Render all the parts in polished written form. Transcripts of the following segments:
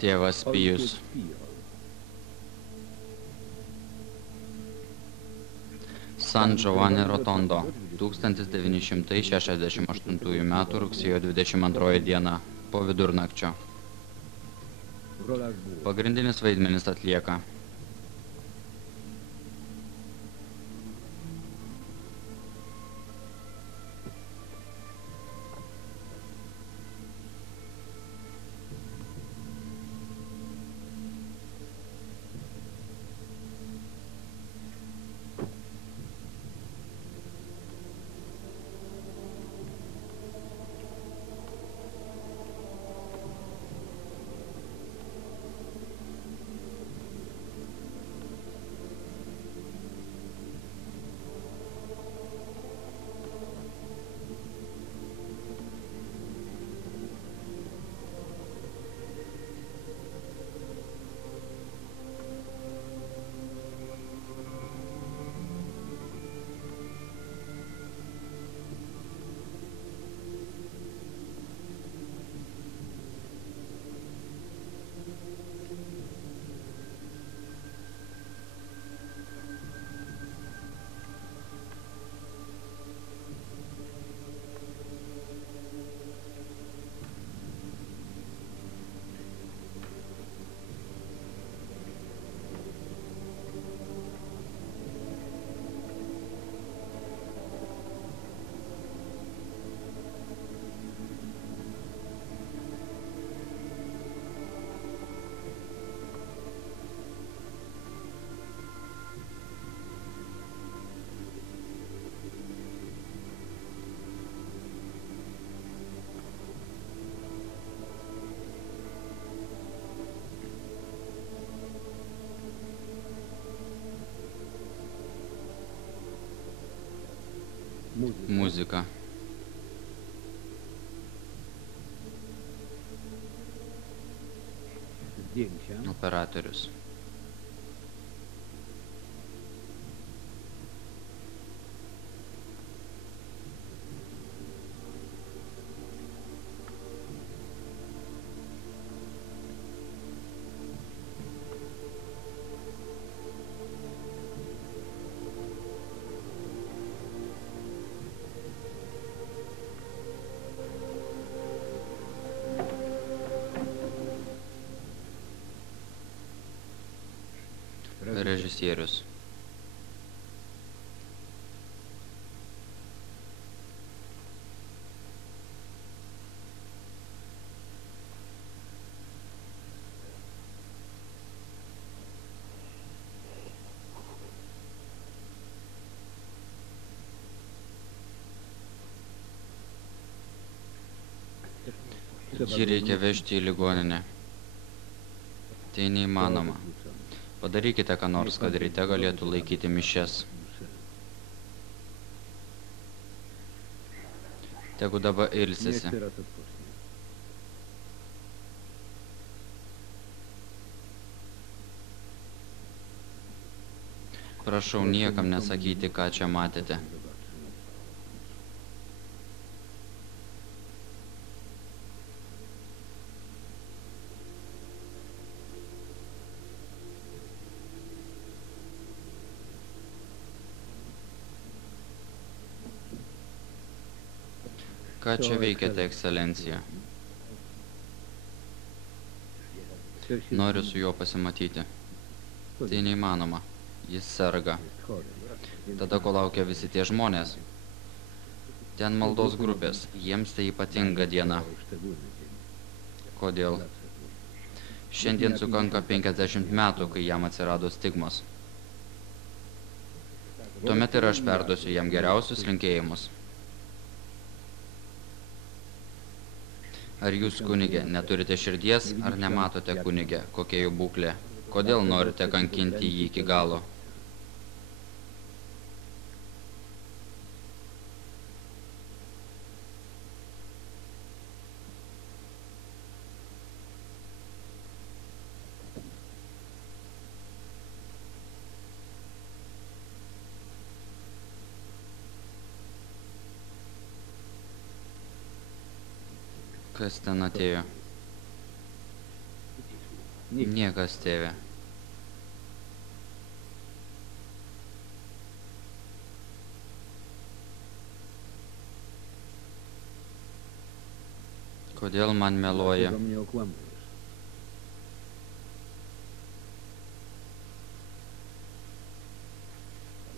Tėvas Pijus. San Giovanni Rotondo, 1968 m. rugsėjo 22 diena, po vidurnakčio. Pagrindinis vaidmenis atlieka muzika. Operatorius. Režisierius. Jį reikia vežti į ligoninę. Tai neįmanoma. Padarykite ką nors, kad ryte galėtų laikyti mišias. Tegu dabar ilsisi. Prašau niekam nesakyti, ką čia matėte. Ką čia veikiate, ekscelencija? Noriu su juo pasimatyti. Tai neįmanoma. Jis serga. Tada ko laukia visi tie žmonės? Ten maldos grupės. Jiems tai ypatinga diena. Kodėl? Šiandien sukanka 50 metų, kai jam atsirado stigmos. Tuomet ir aš perduosiu jam geriausius linkėjimus. Ar jūs, kunige, neturite širdies, ar nematote, kunige, kokia jų būklė? Kodėl norite kankinti jį iki galo? Kas ten atėjo? Niekas, tėve. Kodėl man meluoji? Dlaczego mnie okłamujesz?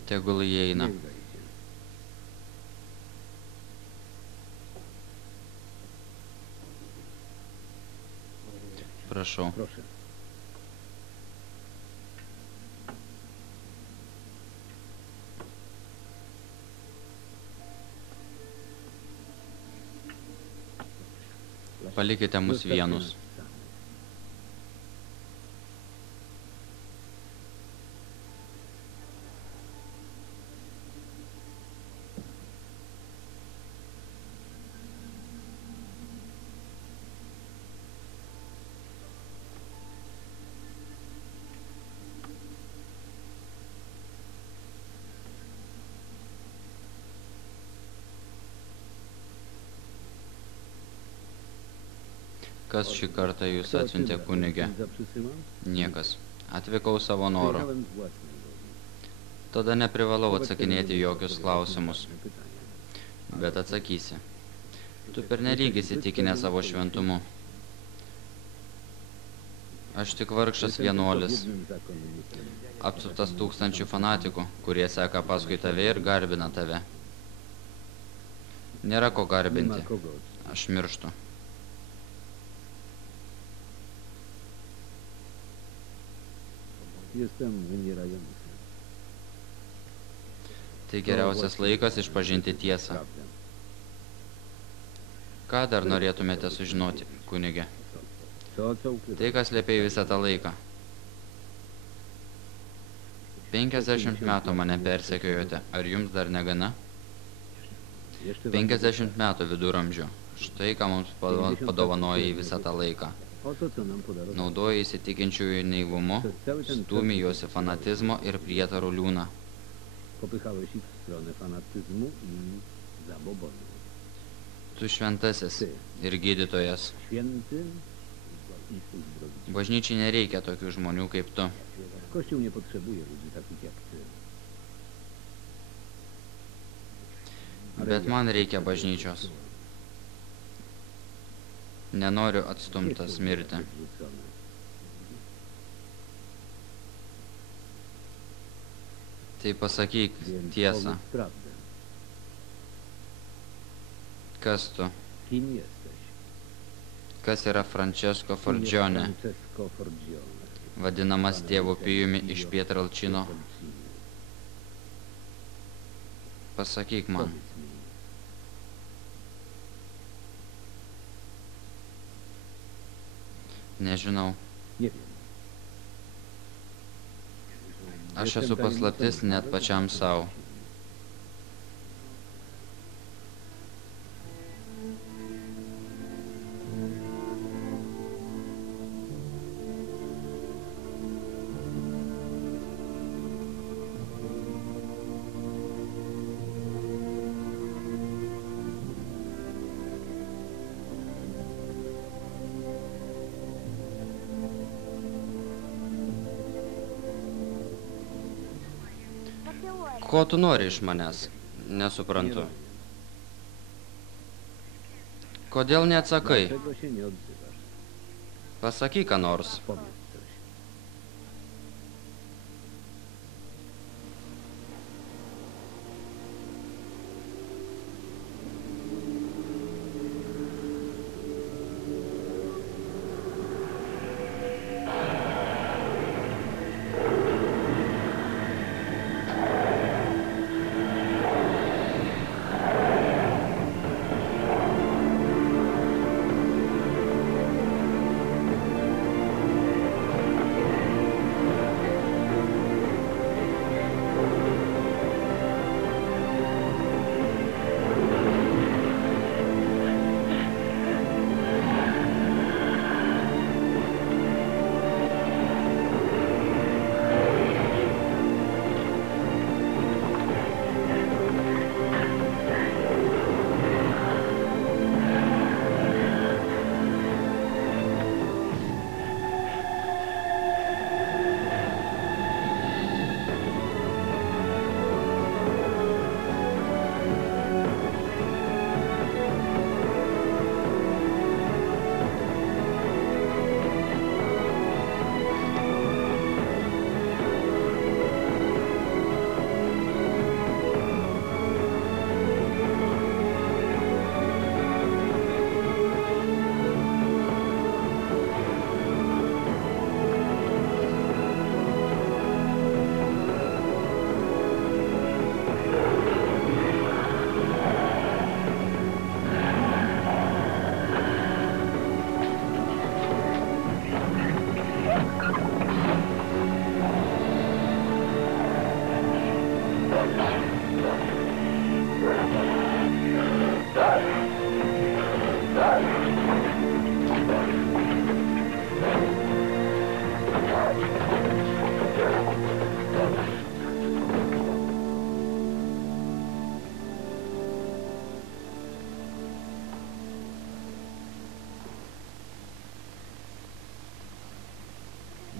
Tegul įeina. Nie udaj się. Prašau. Proszę. Palikite mus Zostawcie vienus. nas samych. Kas šį kartą jūs Kto atsiuntė tym kunigę? razem zaprzysyłam? Niekas. Atvykau savo noru. Przyjechałem z własnej woli. Tada neprivalau Wobec tego atsakinėti nie jokius mogę klausimus. odpowiedzieć na pytania. Bet atsakysi. Tu pernelyg įsitikinę savo šventumu. Aš tik vargšas Jestem tylko vienuolis, biednym zakonnikiem. apsuptas tūkstančių fanatikų, kurie seka paskui tave ir garbina tave. Nėra ko Nie ma garbinti. kogo. Aš mirštu. Jestem wymierający. Tai geriausias laikas išpažinti tiesą. Prawdę. Ką dar norėtumėte sužinoti, kunigė? To, co ukrywa. Tai, kas lėpiai visą tą laiką. 50 metų mane persekiojote. Ar jums dar negana? Jeszcze wam 50 metų viduramžių. Štai, ką mums padovanojai visą tą laiką. Oto, co nam podarował. Naudoji įsitikinčiųjų naivumu, Przez cały ten stūmi juos į fanatizmo ir prietarų liūną. Popychałeś ich w stronę fanatyzmu i zabobonu. Tu šventasis ir gydytojas. Święty i uzdrowiciel. Bažnyčiai nereikia tokių žmonių kaip tu. Kościół nie potrzebuje ludzi takich jak ty. Bet man reikia bažnyčios. Nenoriu Nie atstumtas chcę mirti. być odrzucony. Tai pasakyk Więc tiesą. powiedz prawdę. Kas tu? Kim jesteś? Kas yra Francesco Kim jest Forgione, Francesco Forgione? vadinamas tėvu Pijumi iš Pietralčino? Pasakyk man. Powiedz mi. Nežinau. Nie wiem. Aš esu paslaptis net pačiam savo. Ko tu nori iš manęs? Nesuprantu. Kodėl neatsakai? Dlaczego się nie odzywasz? Pasakyk ką nors. Powiedz coś.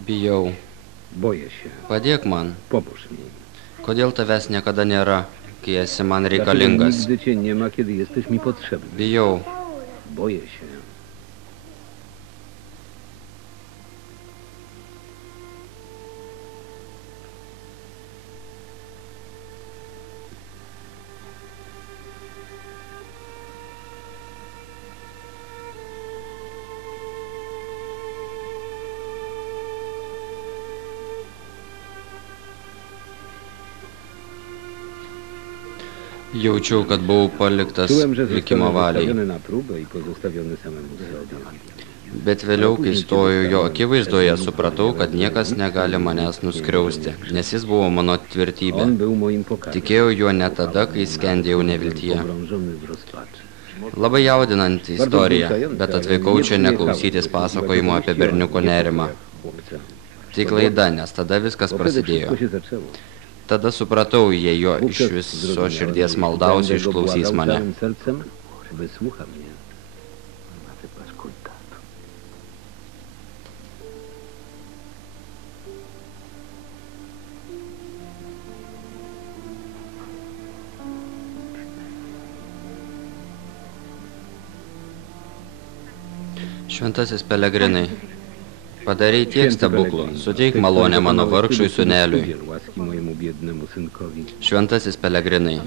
Bijau. Boję się. Padėk man. Pomóż mi. Kodėl tavęs niekada nėra, kai esi man Dlaczego reikalingas? nigdy cię nie ma, kiedy jesteś mi potrzebny? Bijau. Boję się. Jaučiau, kad buvau paliktas Czułem, że likimo zostanę valiai. wystawiony na próbę i pozostawiony samemu sobie. Bet vėliau, kai stojau jo akivaizdoje, supratau, kad niekas negali manęs nuskriausti, nes jis buvo mano tvirtybė. On był moim pokazem. Tikėjau juo ne tada, kai skendėjau neviltyje. Pogrążony w rozpaczy. Labai jaudinanti istorija, bet atvykau čia neklausytis pasakojimo apie berniuko nerimą. Tai klaida, nes tada viskas Bo wtedy prasidėjo. wszystko się zaczęło. Tada supratau, jei jo iš Wówczas viso zrozumiałem, širdies że maldausiu będę go išklausys błagał mane. całym sercem, wysłucha mnie. Šventasis Pelegrinai, padarei tiek stebuklų, suteik malonę mano vargšui sūneliui. Udziel łaski mojemu biednemu synkowi. Šventasis Pelegrinai,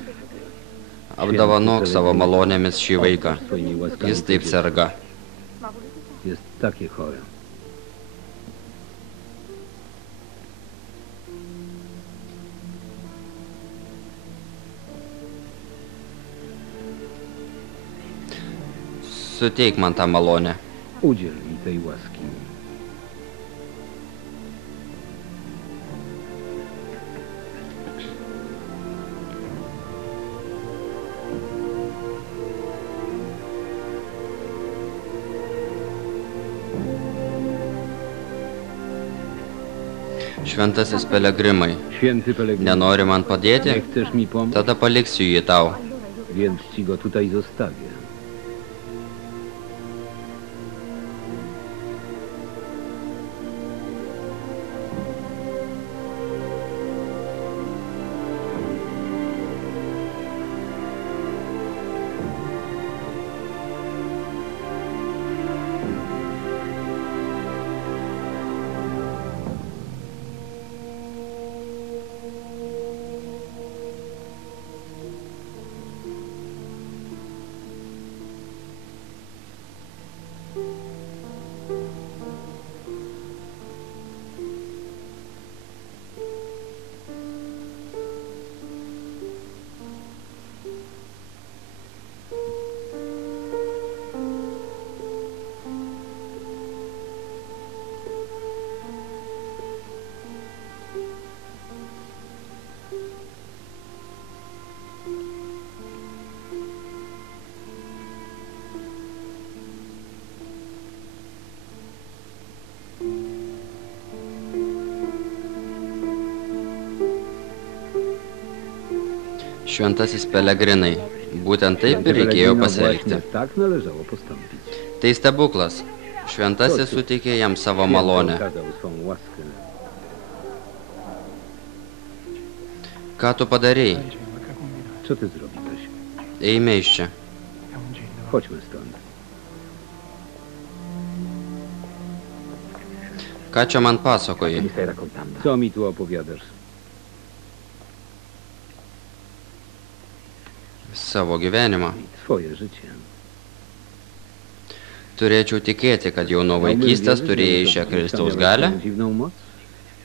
apdovanok savo malonėmis šį vaiką. Swoimi łaskami Jis taip serga. jest takie chore. Suteik man tą malonę. Udziel mi tej łaski. Šventasis Pelegrimai, Święty Pelegrin, nenori man padėti? nie chcesz mi pomóc, Tada paliksiu jį tau. więc ci go tutaj zostawię. Šventasis Pelegrinai, būtent taip ir reikėjo pasielgti. Właśnie tak należało postąpić. Tai stebuklas. Šventasis suteikė jam savo Święty malonę. okazał swą łaskę. Ką tu padarei? Co ty zrobiłeś? Eime iš čia. Chodźmy stąd. Ką čia man pasakoji? Co mi tu opowiadasz? Savo gyvenimą. Twoje życie. Turėčiau tikėti, kad jau nuo vaikystės turėjai šią Kristaus galę? Dziwną moc?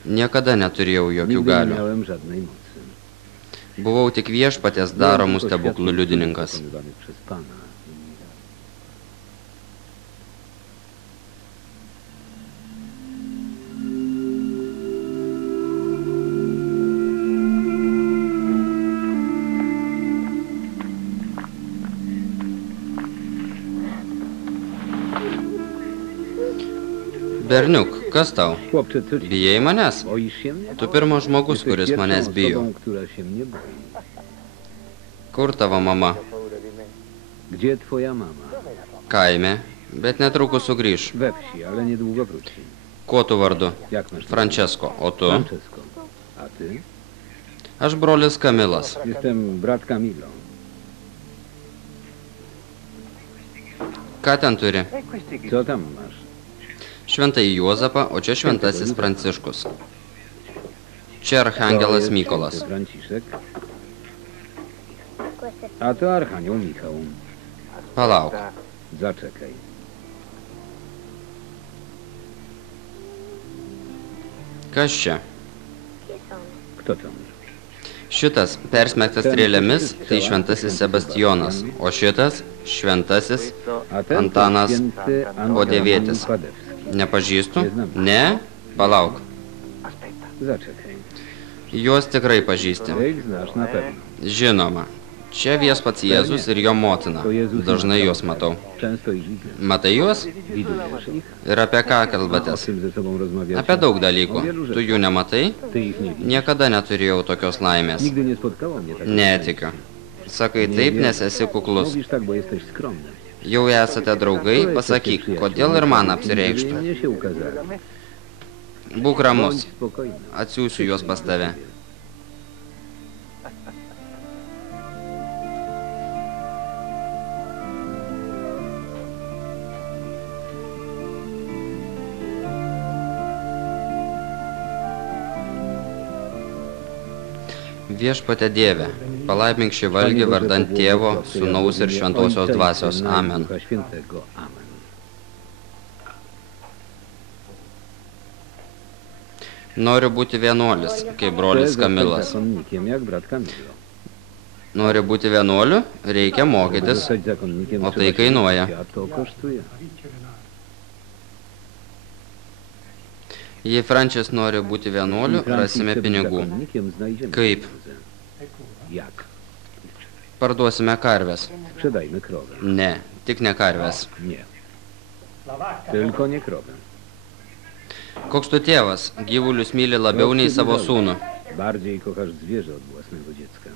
Niekada neturėjau jokių Nigdy nie galių. miałem żadnej mocy. Buvau tik viešpaties daromų stebuklų liudininkas. Wykonywanych przez Pana. Berniuk, kas tau? Chłopcze, co ci? Bijai manęs? Boisz się mnie? Tu pirmas žmogus, Jesteś kuris pierwszą manęs bijo. osobą, która się mnie boi. Kur tavo mama? Gdzie twoja mama? Kaime, bet netrukus sugrįš. We wsi, ale niedługo wróci. Kuo tu vardu? Jak masz? Francesco, o tu? Francesco. A ty? Aš brolis Kamilas. Jestem brat Camilo. Ką ten turi? Co tam masz? Šventąjį Juozapą, o čia šventasis Pranciškus. Čia archangelas Mykolas. To Franciszek. A to Archanioł Michał. Palauk. Zaczekaj. Kas čia? Kto tam? Šitas persmegtas strėlėmis, tai šventasis Sebastijonas, o šitas šventasis A ten Antanas to święty Anton Odievietis. Padewski. Nepažįstu? Ne? Palauk. Zaczekaj. Juos tikrai pažįsti. Ty ich znasz na pewno. Žinoma. Čia viešpats Jėzus ir jo motina. Dažnai juos matau. Często ich widzę. Matai juos? Widujesz ich? Ir apie ką O kalbatės? czym ze sobą rozmawiacie? Apie daug dalykų. Tu jų nematai? Ty ich nie widzisz. Niekada neturėjau tokios laimės. Nigdy nie spotkało mnie takiego. Netikiu. Sakai taip, nes esi kuklus. Mówisz tak, bo jesteś skromny. Jau esate draugai, pasakyk, kodėl ir man apsireikštų. Mnie się ukazali. Būk ramus. Bądź spokojny. Atsiųsiu juos pas tave. Viešpatie Dieve, palaimink šį valgį vardant Tėvo, Sūnaus ir Šventosios Dvasios. Amen. Ducha Świętego. Amen. Noriu būti vienuolis, kaip brolis Chcę Kamilas. zostać zakonnikiem jak brat Camilo. Nori būti vienuoliu, reikia Aby mokytis. zostać zakonnikiem, O trzeba tai się kainuoja. uczyć, a to kosztuje. Jei Frančias nori būti vienuoliu, Francis rasime chce być pinigų. zakonnikiem, znajdziemy Kaip? pieniądze. Jak? Parduosime karves. Sprzedajmy krowę. Ne, tik ne karves. Nie. Tylko nie krowę. Koks tu tėvas, gyvulius myli labiau nei savo sūnų. Bardziej kochasz zwierzę od własnego dziecka.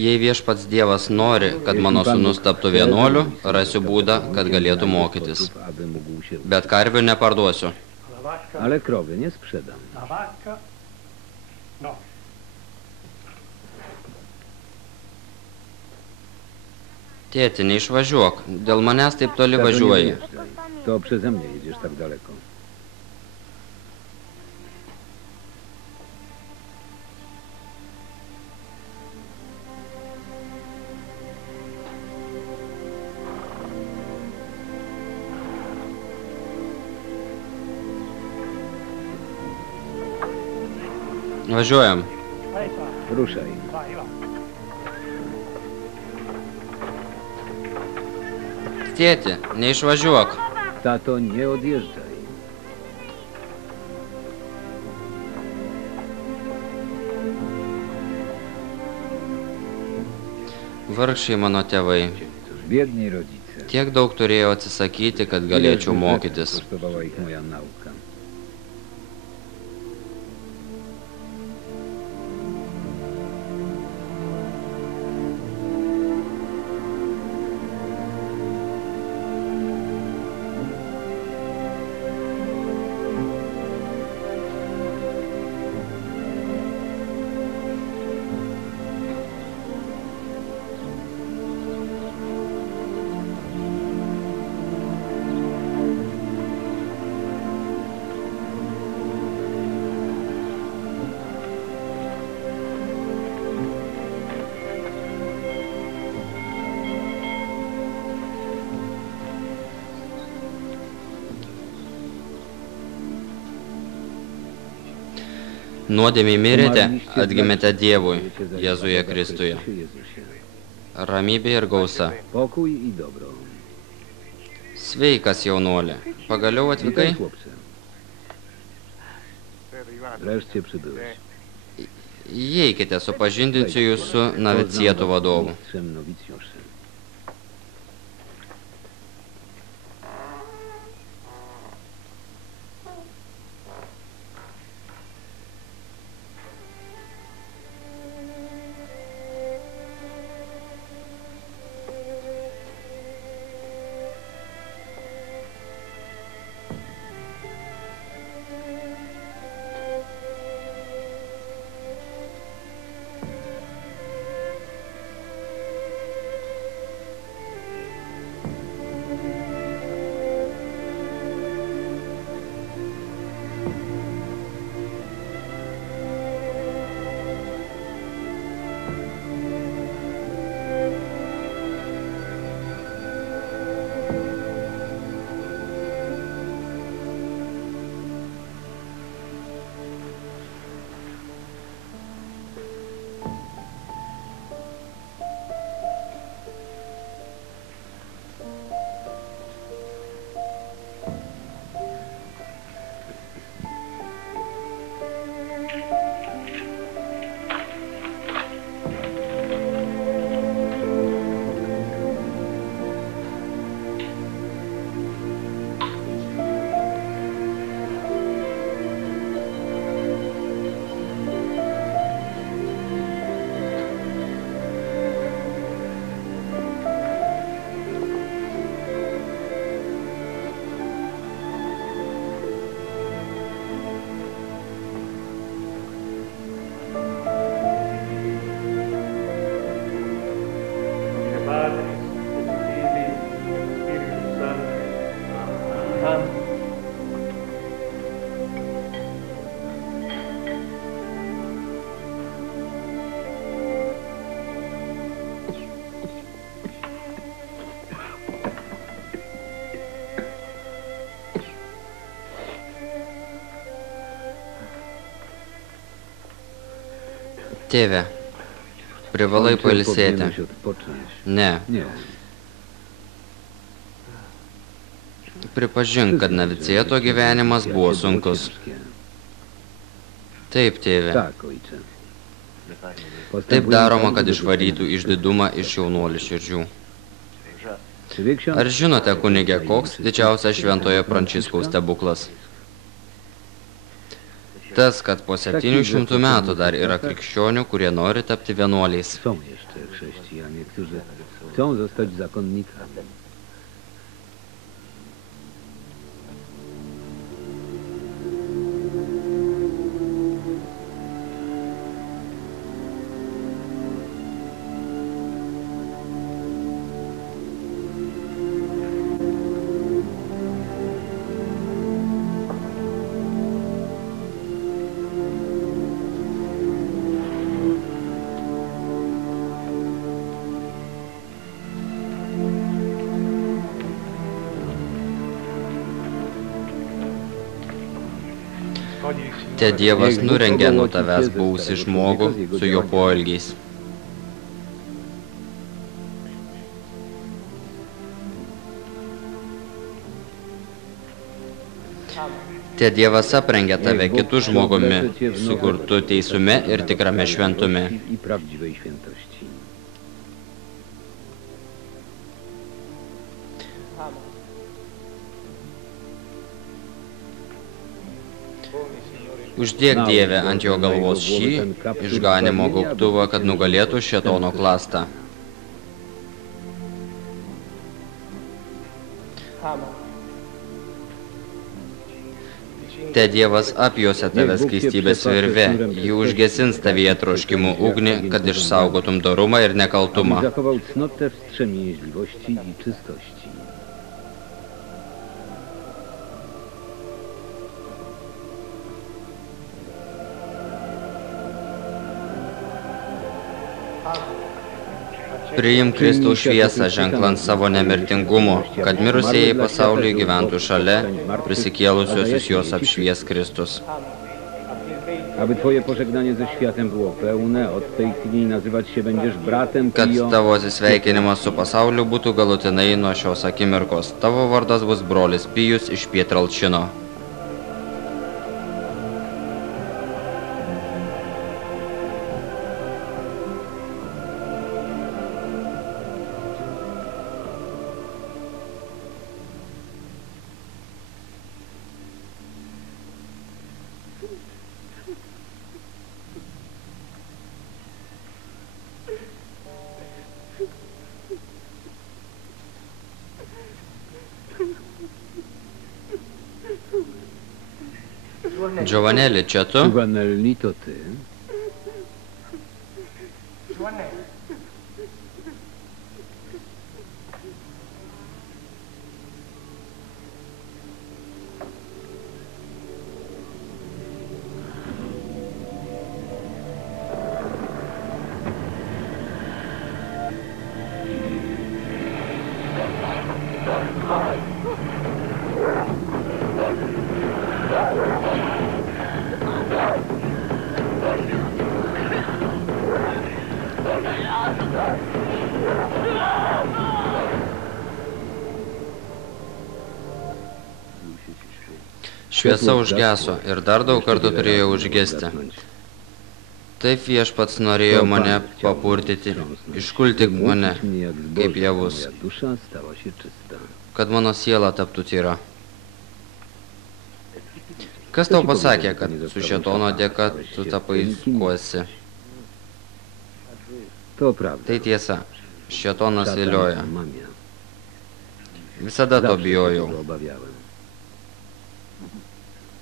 Jei viešpats Dievas nori, kad mano sūnus taptų vienuoliu, rasiu būdą, kad galėtų mokytis. Sposób, aby mógł się uczyć. Bet karvių neparduosiu. Ale krowy nie sprzedam. La vacca no. Tėti, neišvažiuok, dėl manęs taip toli Tato, nie važiuoji. wyjeżdżaj. To przeze mnie jedziesz tak daleko. Važiuojam. Ruszaj. Vai, va. Tėti, neišvažiuok. Tato, nie odjeżdżaj. Vargšiai mano tėvai. Cóż, biedni rodzice. Tiek daug turėjau atsisakyti, kad galėčiau Ile mokytis. kosztowała ich moja nauka. Nuodėmiai mirėte, Umarliście atgimėte dla Dievui, żyjecie zaś Jėzuje w Kristuje. Chrystusie Jezusie. Ramybė ir gausa. Pokój i dobro. Sveikas jaunuoli. Pagaliau Witaj, atvykai? chłopcze. Wreszcie przybyłeś. Įeikite, supažindinsiu jūs su noviciatų vadovu. Mistrzem nowicjuszy. Tėve, privalai pailsėti. Powinieneś odpocząć. Ne, Nie. pripažink, kad noviciato gyvenimas buvo sunkus. Ciężkie. Taip, tėve. Tak, ojcze. Taip daroma, kad išvarytų išdidumą iš jaunuolių širdžių. Czy wie ksiądz? Ar žinote, kunige, koks didžiausias šventojo Pranciškaus stebuklas? Tas, kad po 700 metų dar yra krikščionių, kurie nori tapti vienuoliais. Są jeszcze chrześcijanie, którzy chcą zostać zakonnikami. Te Dievas nurengia nuo tavęs buvusį žmogų su jo poelgiais. Te Dievas aprengia tave kitų žmogumi, sukurtu teisume ir tikrame šventume. I prawdziwej świętości. Uždėk Dieve ant jo galvos šį išganimo gaubtuvą, kad nugalėtų šėtono klastą. Te Dievas apjuosia tave skaistybės virve, ji užgesins tavyje troškimų ugnį, kad išsaugotum dorumą ir nekaltumą. Zachował cnotę wstrzemięźliwości i czystości. Priimk Kristaus šviesą ženklant savo nemirtingumo, kad mirusieji pasaulyje gyventų šalia, prisikėlusiosius juos apšvies Kristus. Aby twoje pożegnanie ze światem było pełne, od tej chwili nazywać się będziesz bratem Kad Pio. tavo atsisveikinimas su pasauliu būtų galutinai nuo šios akimirkos. Tavo vardas bus brolis Pijus iš Pietralčino. Giovanėli, čia tu? Giovanelli, to ty? Giovanelli. Šviesa užgeso ir dar daug kartų turėjo užgesti. Taip viešpats norėjo mane papurtyti, iškulti mane kaip javus, Dusza stała się czysta. kad mano siela taptų tyra. Kas tau pasakė, kad su šėtono dėka tu tapai kuosi? To prawda. Tai tiesa, šėtonas Szatan vilioja. mamia. Visada to Zawsze się bijojau. tego obawiałem.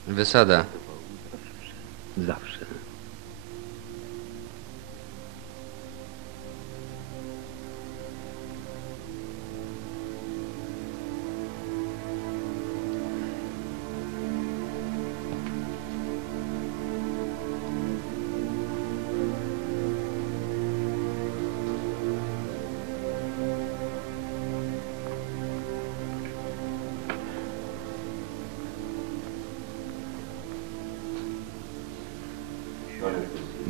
Visada. Zawsze.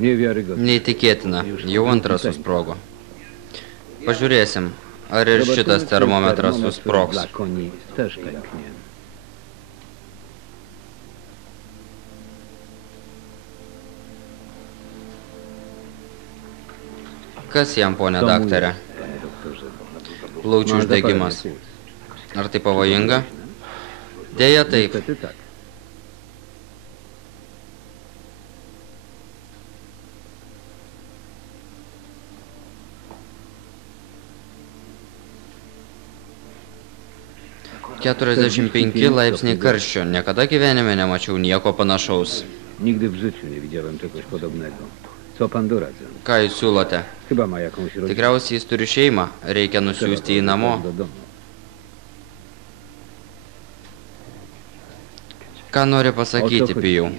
Niewiarygodne. Neįtikėtina, jau antras susprogo. Pažiūrėsim, ar ir šitas termometras susprogs. Dla koni też pęknie. Kas jam, ponė To mój daktarė? jest, panie doktorze. Plaučių Ma uždegimas. zapalenie płuc. Ar tai pavojinga? Deja taip. Niestety tak. Keturiasdešimt 45 laipsniai karščio. Niekada gyvenime nemačiau nieko panašaus. Nigdy w życiu nie widziałem czegoś podobnego. Co pan doradza? Ką jūs siūlote? Chyba ma jakąś rodzinę. Tikriausiai jis turi šeimą. Reikia nusiųsti į namo. Do domu. Ką nori O co pasakyti, chodzi? pijau?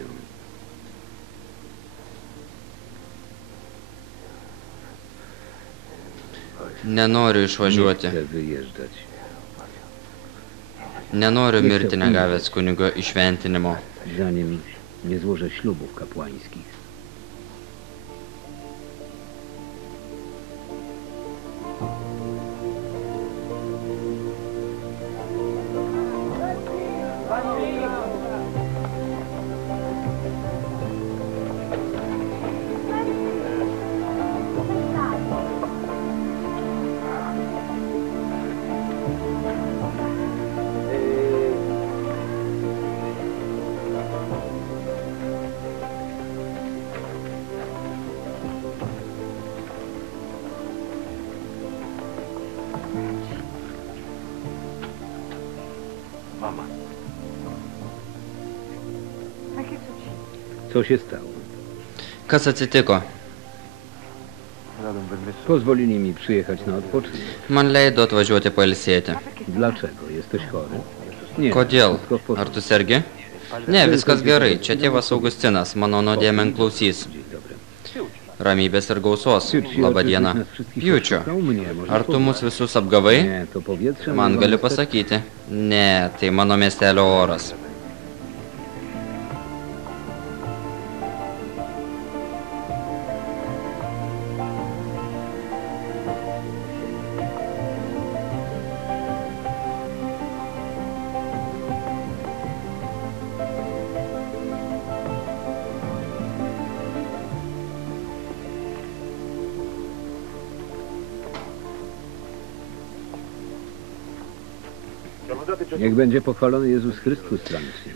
Nenoriu Nie išvažiuoti. chcę wyjeżdżać. Nenoriu mirti negavęs kunigo išventinimo. Zanim nie złożę ślubów kapłańskich. Co się stało? Kas atsitiko? Pozwolili mi przyjechać na odpoczynek. Man leido atvažiuoti pailsėti. Dlaczego? Jesteś chory? Nie. Kodėl? wszystko w porządku. Ar tu sergi? Ne, viskas gerai. Čia tėvas Augustinas, mano nuodėmen klausys. Dzień dobry. Ramybės ir gausos. Czy Labą oczywiście dieną. nas wszystkich Jaučiu. oszukał? Mnie może Ar tu poznać. mus visus apgavai? Nie, to powietrze Man mojego gali miasteczka. pasakyti. Ne, tai mano miestelio oras. Niech będzie pochwalony Jezus Chrystus, Francji.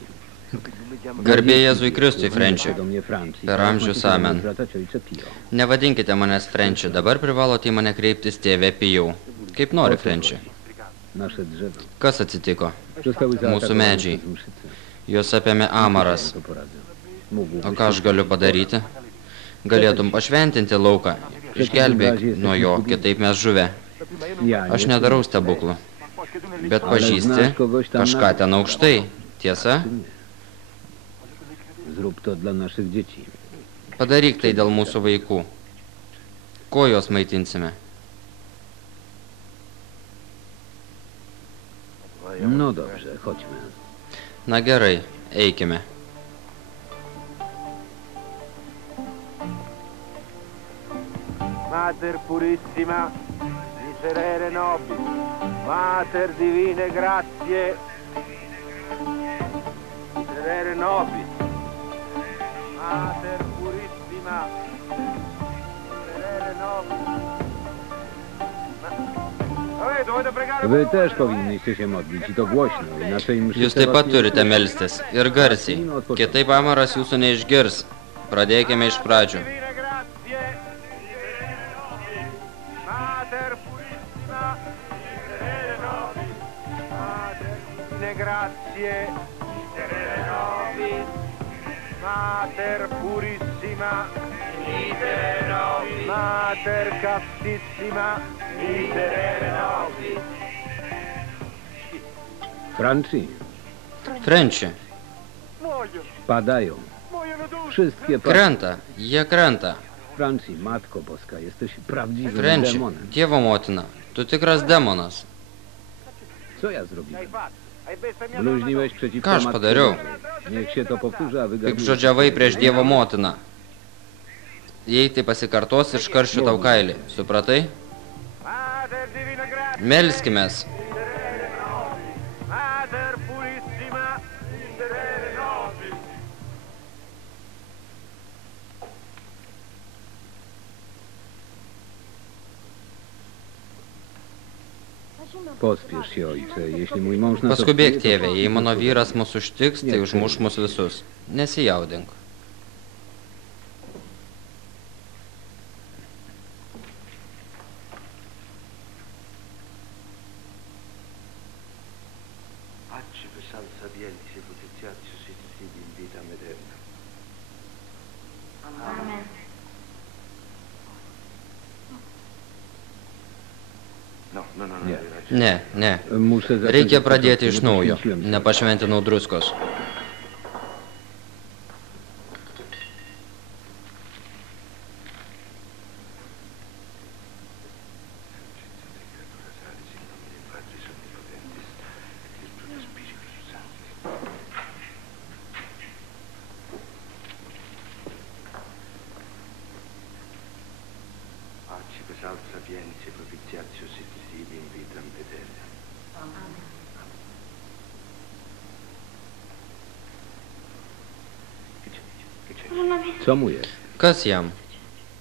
Garbė Jėzui Kristui, Frenči. Do mnie Franci. Per amžius amen. Zwracać ojcze Pio. Nevadinkite manęs Frenči, dabar privalote į mane kreiptis tėvė Pijau. Kaip nori, Frenči. Nasze drzewa Kas atsitiko? zostały Mūsų zaatakowane medžiai. przez mszycę. Juos apėmė amaras. To poradzę. Mógłbyś O ką aš galiu padaryti? Galėtum pašventinti lauką. Išgelbėk nuo jo, kitaip mes žuvę. Ja Aš nie nedarau stebuklų. Bet pažįsti kažką ten aukštai. Tiesa? Zrób to dla naszych dzieci. Padaryk tai dėl mūsų vaikų. Ko juos maitinsime? No dobrze, chodźmy. Na gerai, eikime. Mater purissima, miserere nobis, Mater divine grazie, miserere nobis, Mater purissima, miserere nobis. Dovete pregare Wy też powinniście się modlić i to głośno, inaczej mszyce Jūs taip was pat nie turite usłyszą. melstis. Ir garsiai. Kitaip amaras jūsų neišgirs. Pradėkime iš pradžių. divine grazie, miserere nobis, Mater purissima, miserere nobis, Mater divine grazie, miserere nobis, Mater purissima, miserere nobis, Mater castissima, miserere nobis. Franci, Frenči. padają. Wszystkie Krenta. Jie krenta. Franci, Matko Boska, jesteś prawdziwym Frenči. demonem. Dievo motina. Tu tikras demonas. Co ja zrobiłem? Hai bestemmiato Bluźniłeś przeciwko Ką aš Matce padariau? Bożej. Niech się to powtórzy, a wy Kaip gabijecie. žodžiavai prieš Dievo motiną. Jei tai pasikartos, iškaršiu tau kailį. Supratai? Mater divina grazie, Melskimės. Mater purissima, miserere nobis. Pospiesz się, ojcze, jeśli mój mąż na to Paskubėk, wpłynie, to tėve, jei mano vyras mus užtiks, tai užmuš mus visus. Nesijaudink. Facci per salsa vienti se potenziarci se ti siedi in vita eterna. No, Nie. Ne, ne. Muszę zacząć Reikia od pradėti początku, iš nie naujo. poświęciłem się. Nepašventinau druskos. Facci per salsa vienti se propiziatio se ti siedi in vita eterna. Co mu jest? Kas jam?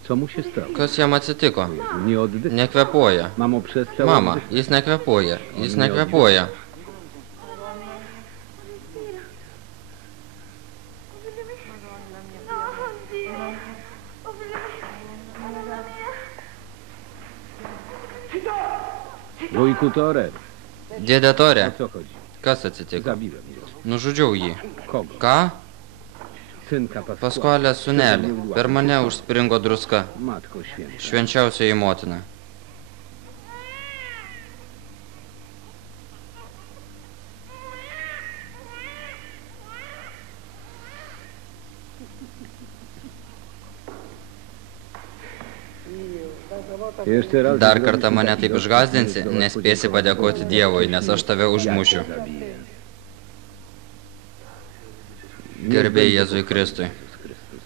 Co mu się stało? Kas jam atsitiko? Nie oddycha. Nekvepuoja. Mamo, przestał Mama, oddychać. jis nekvepuoja. Jis nekvepuoja. Wujku Tore, Dėdė o Tore, co chodzi? kas atsitiko? Zabiłem go. Nužudžiau jį. Kogo? Ką? Synka Pasquale. Paskualė sunelį. Per mane užspringo druska. Matko Święta. Švenčiausioji motina. Jeszcze raz Dar zrobisz kartą mi mane taki taip dosyć, išgazdinsi, to was nespėsi podziękować. padėkoti Dievui, nes aš tave užmušiu. Zabiję. Gerbėjai Jėzui Kristui. Jezus Chrystus.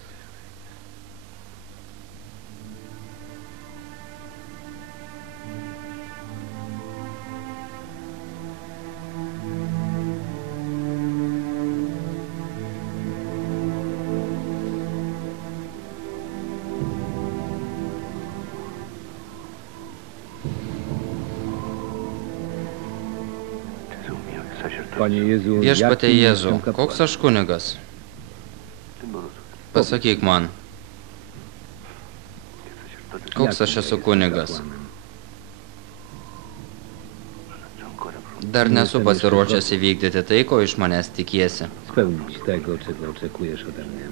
Panie Jezu, Viešpatie jakim Jėzų, jestem kapłanem? koks aš kunigas? Pasakyk man, koks aš Jakim esu jestem kunigas? kapłanem? Dar nesu pasiruošęs įvykdyti tai, ko iš manęs tikiesi. Spełnić tego, czego oczekujesz ode mnie.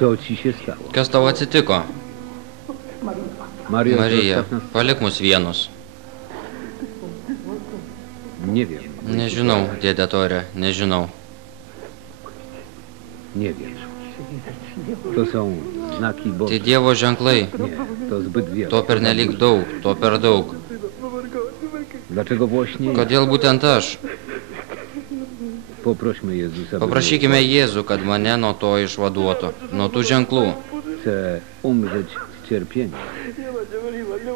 Co ci się stało? Kas tau atsitiko? Mario, Marija, zostaw nas. palik mus vienus. Nie wiem. Nežinau, dėdė Tore, nežinau. Nie wiem. To są znaki Boże. Tai Dievo ženklai, Nie, to zbyt wiele. to pernelyg daug, to per daug. Dlaczego właśnie ja? Kodėl būtent aš? Poprośmy Jezusa, by Paprašykime Jėzų, kad mane nuo to išvaduotų, nuo tų ženklų. chce umrzeć z cierpienia,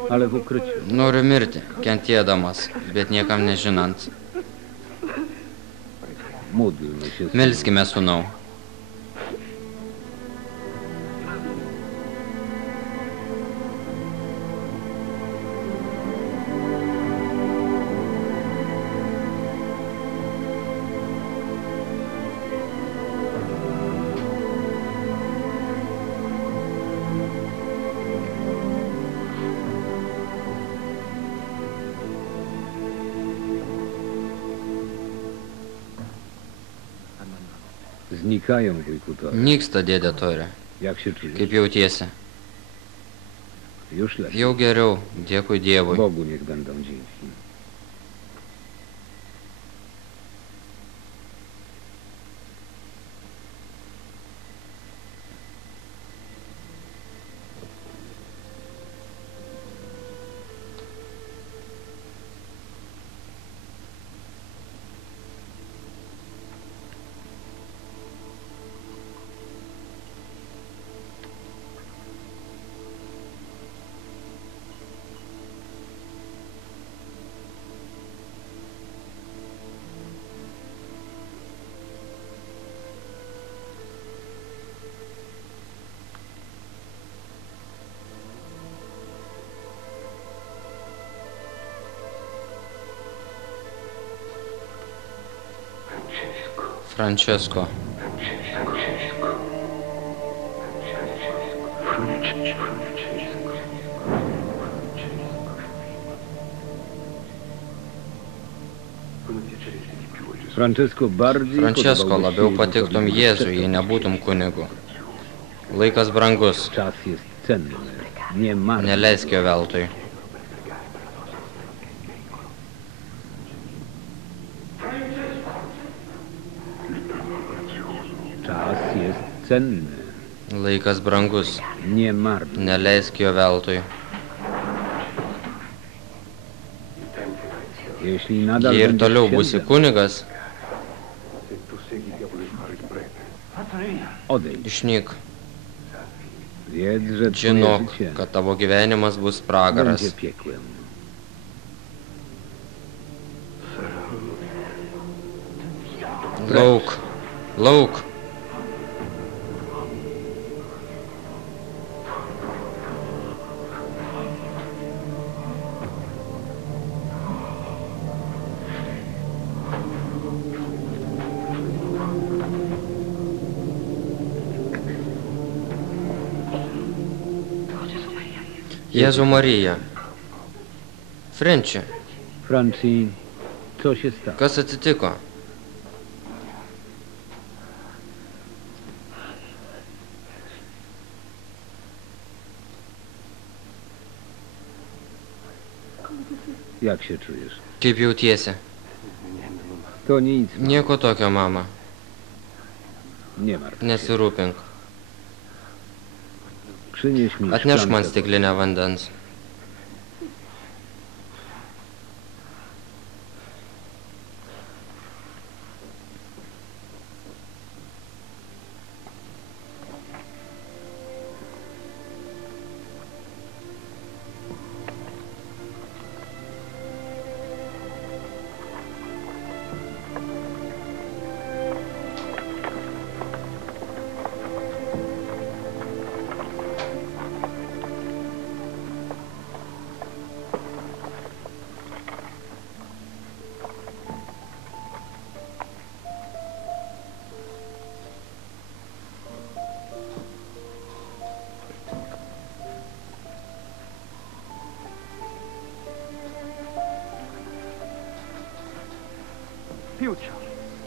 ale w ukryciu. Noriu mirti, kentėdamas, bet niekam nežinant. Módlmy się. Melskime, sūnau. Znikają, wujku Tore. Nyksta, dėdė Tore. Jak się czujesz? Kaip jautiesi? Już lepiej. Jau geriau, dėkui Dievui. Bogu niech będą dzięki. Francesco. Francesco bardziej Francesco, podobałbyś się labiau Jezusowi patiktum niż Jėzui, przedtem. jei nebūtum kunigu. Laikas brangus, Czas jest cenny. Nie marnuj. neleisk jo veltui. Czas jest cenny. Laikas brangus, Nie marnuj. neleisk jo veltui. Jeśli nadal Jei ir będziesz toliau būsi księdzem, kunigas, odejdź. išnyk. Wiedz, że twoje Žinok, życie kad tavo gyvenimas bus pragaras. będzie piekłem. Lauk, lauk. Jėzau Marija. Frenči, Franci, co się stało? kas atsitiko? Jak się czujesz? Kaip jautiesi? To nic, Nieko tokio, mama. nie martw się. Nesirūpink. Przynieś mi Atnešk man szklankę stiklinę vandens.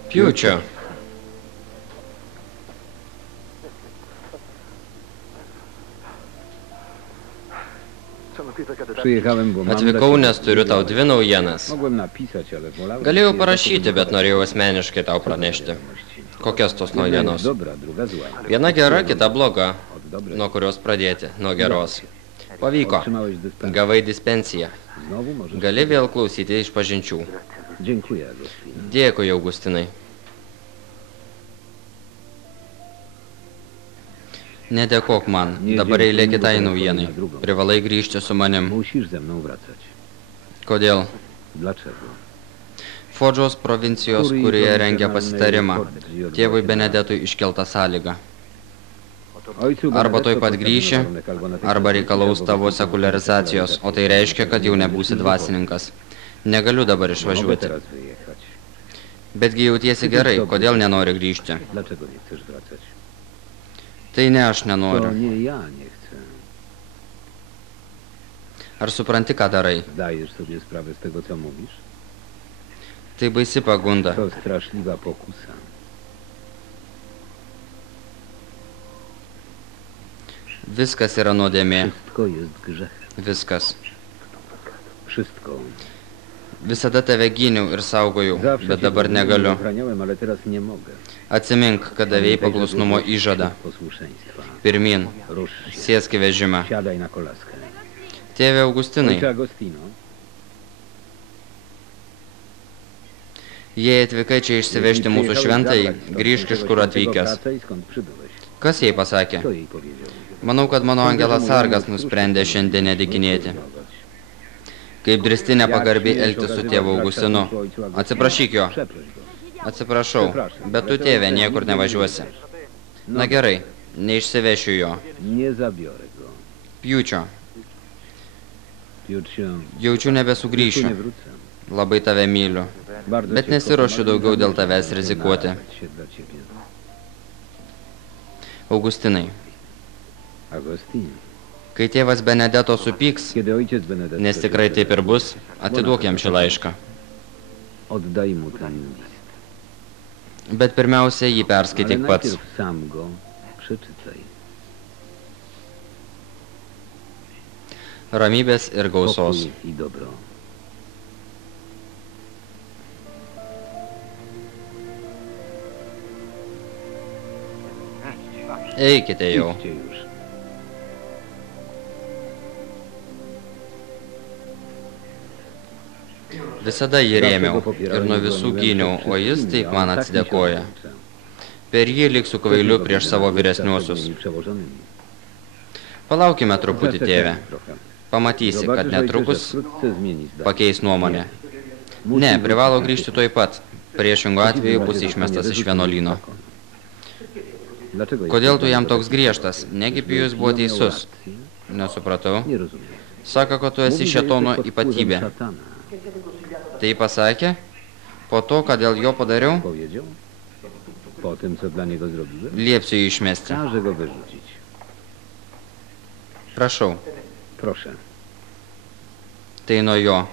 Piučio. Przyjechałem, bo mam Atvykau, dla nes ciebie turiu tau wiadomość. dvi naujienas. Mogłem napisać, ale wolałem... Galėjau je parašyti, bet zakomunikować. norėjau asmeniškai tau pranešti. Kokios tos Jedna jest naujienos? dobra, druga zła. Viena gera, kita bloga. Od dobrej. Nuo kurios pradėti? Nuo geros. Pavyko. Otrzymałeś dyspensę. Gavai dispensiją. Znowu możesz... Gali vėl klausyti išpažinčių. Dziękuję, Agostino. Dėkui, Augustinai. Nedėkok man. Dabar eilė kitai naujienai. Privalai grįžti su manim. Musisz ze mną wracać. Kodėl? Dlaczego? Fodžos provincijos, kurioje rengia pasitarimą. Tėvui Benedetui iškelta sąlyga. Ojcu Arba tuoj Benedetto pat postawiono grįši, warunek, albo natychmiast arba reikalaus wrócisz, tavo albo sekularizacijos, o tai reiškia, kad jau nebūsi dvasininkas. Negaliu dabar Mogę išvažiuoti. teraz wyjechać. Betgi jautiesi gerai, kodėl nenori grįžti? Dlaczego nie chcesz wracać? Tai ne aš To nenoriu. nie ja nie chcę. Ar supranti, ką darai? Zdajesz sobie sprawę z tego, co mówisz? Tai baisi pagunda. To straszliwa pokusa. Viskas yra nuodėmė. Wszystko jest grzechem. Viskas. Wszystko. Visada tave gyniau ir saugojau, Zawsze bet cię dabar broniłem, negaliu. ochraniałem, ale teraz nie mogę. Atsimink, kad davėjai Pamiętaj, że paklusnumo złożyłeś įžadą. świat posłuszeństwa. Pirmin, Rusz się. sėsk į vežimą. Siadaj na kolaskę. Tėve Augustinai, Ojcze Agostino, jei atvykai čia išsivežti jeśli mūsų przyjechałeś šventai, zabrać stąd grįžk iš kogoś kur świętego atvykęs. brata i skąd przybyłeś? Kas jai pasakė? Kto jej powiedział? Manau, kad mano angelas sargas nusprendė šiandien nedikinėti. Kaip dristi nepagarbiai elgtis su tėvu Augustinu. Atsiprašyk jo. Przeproś go. Atsiprašau, bet tu tėve niekur nevažiuosi. Na gerai, neišsivešiu jo. Nie zabiorę go. Pjūčio, Piotrze, jaučiu tu nebesugrįšiu. nie wrócę. Labai tave myliu. Bardzo Bet cię nesiruošiu kocham, daugiau ale dėl nie tavęs zamierzam rizikuoti. narażać się dla ciebie. Augustinai, Agostino, kai tėvas Benedeto supyks, kiedy ojciec Benedetto nes się tikrai taip ir przeprowadzi, bus, atiduok jam šį laišką. oddaj mu ten list. Bet pirmiausia, jį Ale perskaityk pats. najpierw sam go przeczytaj. Ramybės ir gausos. Pokój i dobro. Eikite jau. Idźcie już. Visada jį Zawsze rėmiau go popierałem ir nuo i visų broniłem gyniau, przed o jis wszystkimi, taip a man on tak mi się atsidėkoja. odwdzięcza. Per jį liksiu kvailiu prieš savo vyresniuosius. Moimi przełożonymi. Palaukime truputį, tėve. Trochę. Pamatysi, kad Zobaczysz, ojcze, że netrukus wkrótce zmieni zdanie. pakeis nuomonę. Musi Ne, wrócić privalo na grįžti tychmiast. tuoj pat. Priešingų W atveju przeciwnym bus razie išmestas zostanie iš vienuolyno. wyrzucony z zakonu. Dlaczego Kodėl tu jesteś jam taki toks griežtas? Negi Pijus buvo Miał teisus. rację? Nesupratau. Nie rozumiem. Sako, kad tu esi Mówi, że šetono jesteś pod wpływem ypatybė. szatana. Tai pasakė? Po to, kad dėl jo padariau, Powiedział? Po tym, co dla niego zrobiłem? liepsiu jį išmesti. Każe go wyrzucić. Prašau. Proszę. Tai nuo jo.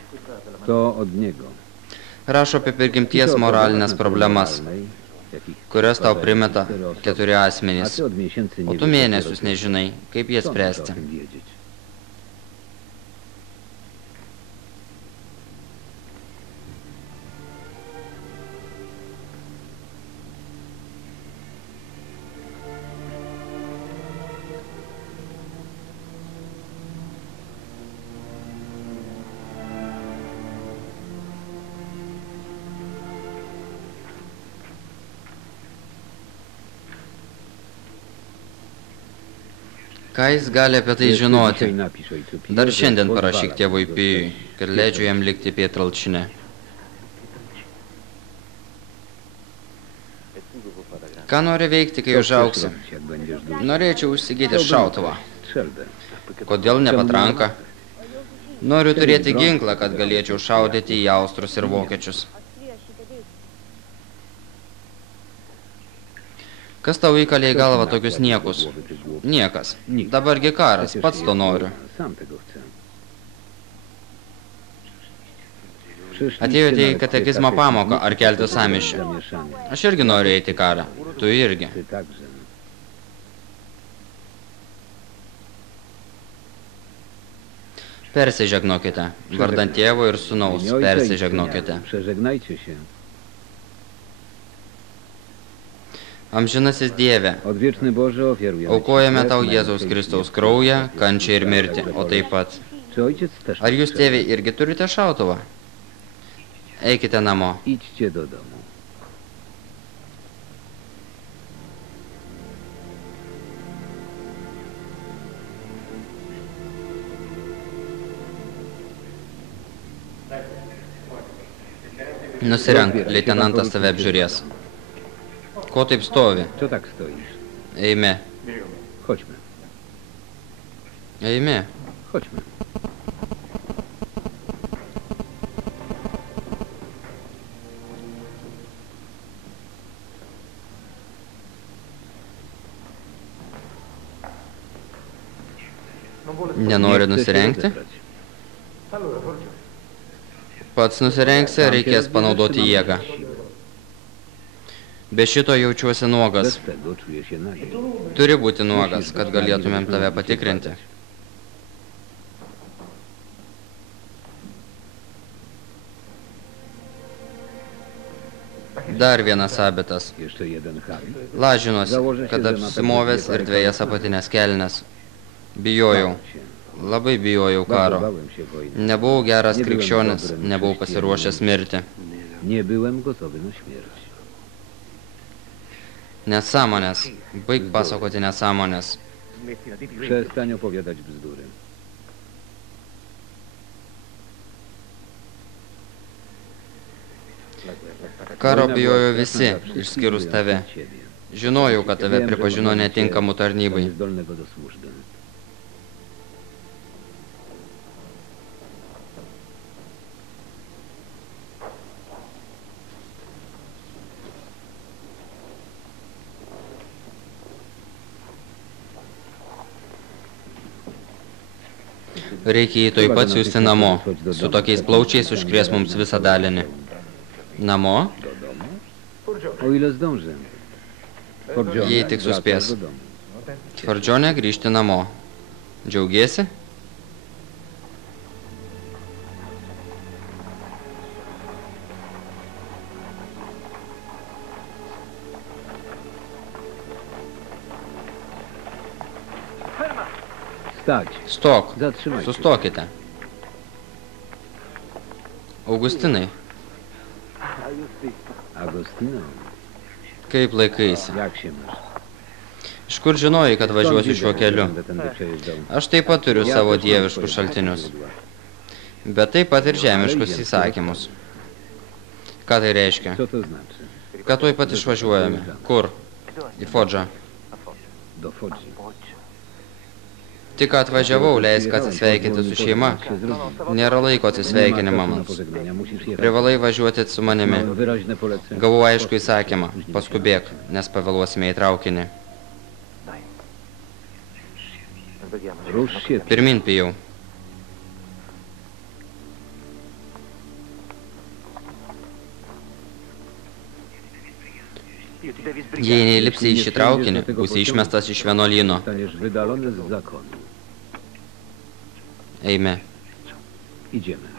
To od niego. Rašo apie prigimties moralinės problemas, kurias tau primeta 4 asmenys, o tu mėnesius nežinai, kaip jas spręsti. Ką jis gali apie tai žinoti? Dar šiandien parašyk tėvui Pijui, kad leidžiu jam likti Pietralčine. Ką nori veikti, kai užaugsi? Norėčiau užsigyti šautuvą. Kodėl ne patranką? Noriu turėti ginklą, kad galėčiau šaudyti į austrus ir vokiečius. Kas tau įkalė į galvą tokius niekus? Niekas. Dabargi karas, pats to noriu. Atėjote į katekizmo pamoką ar kelti sąmyšį? Aš irgi noriu eiti į karą. Tu irgi. Persižegnokite. Vardant tėvo ir sūnaus persižegnokite. Amžinasis Dieve, aukojame tau Jėzaus Kristaus kraują, kančią ir mirtį, o taip pat. Ar jūs, tėvai, irgi turite šautuvą? Eikite namo. Nusirenk, leitenantas tave apžiūrės. Ko taip stovi? Co tak stoisz? Eime. Chodźmy. Eime. Chodźmy. Nenori nusirengti? Pats nusirengsi, reikės panaudoti jėgą. Be šito jaučiuosi nuogas. Turi būti nuogas, kad galėtumėm tave patikrinti. Dar vienas abitas. Lažinuosi, kad apsimovęs ir 2 apatinės kelnes. Bijojau. Labai bijojau karo. Nebuvau geras krikščionis, nebuvau pasiruošęs mirti. Nesąmonės. Baig pasakoti nesąmonės. Przestań opowiadać bzdury. Karo bijojo visi, išskyrus tave. Žinojau, kad tave pripažino netinkamu tarnybai. Reikia jį toj pat siųsti namo. Su tokiais plaučiais užkrės mums visą dalinį. Namo? Jei tik suspės. Fordžione grįžti namo. Džiaugiesi? Stok. Sustokite. Augustinai. Kaip laikaisi? Iš kur žinojai, kad važiuosiu šiuo keliu? Aš taip pat turiu savo dieviškus šaltinius. Bet taip pat ir žemiškus įsakymus. Ką tai reiškia? Kad tuoj pat išvažiuojame. Kur? Į Fodžą. Tik atvažiavau, leisk atsisveikinti su šeima. Nėra laiko atsisveikinimams. Privalai važiuoti su manimi. Gavau aišku įsakymą. Paskubėk, nes pavėluosime į traukinį. Pirmin, Pijau. Jei neįlipsi į šį traukinį, būsi išmestas iš vienuolyno. Staniesz wydalony z zakonu. Eime. Idziemy.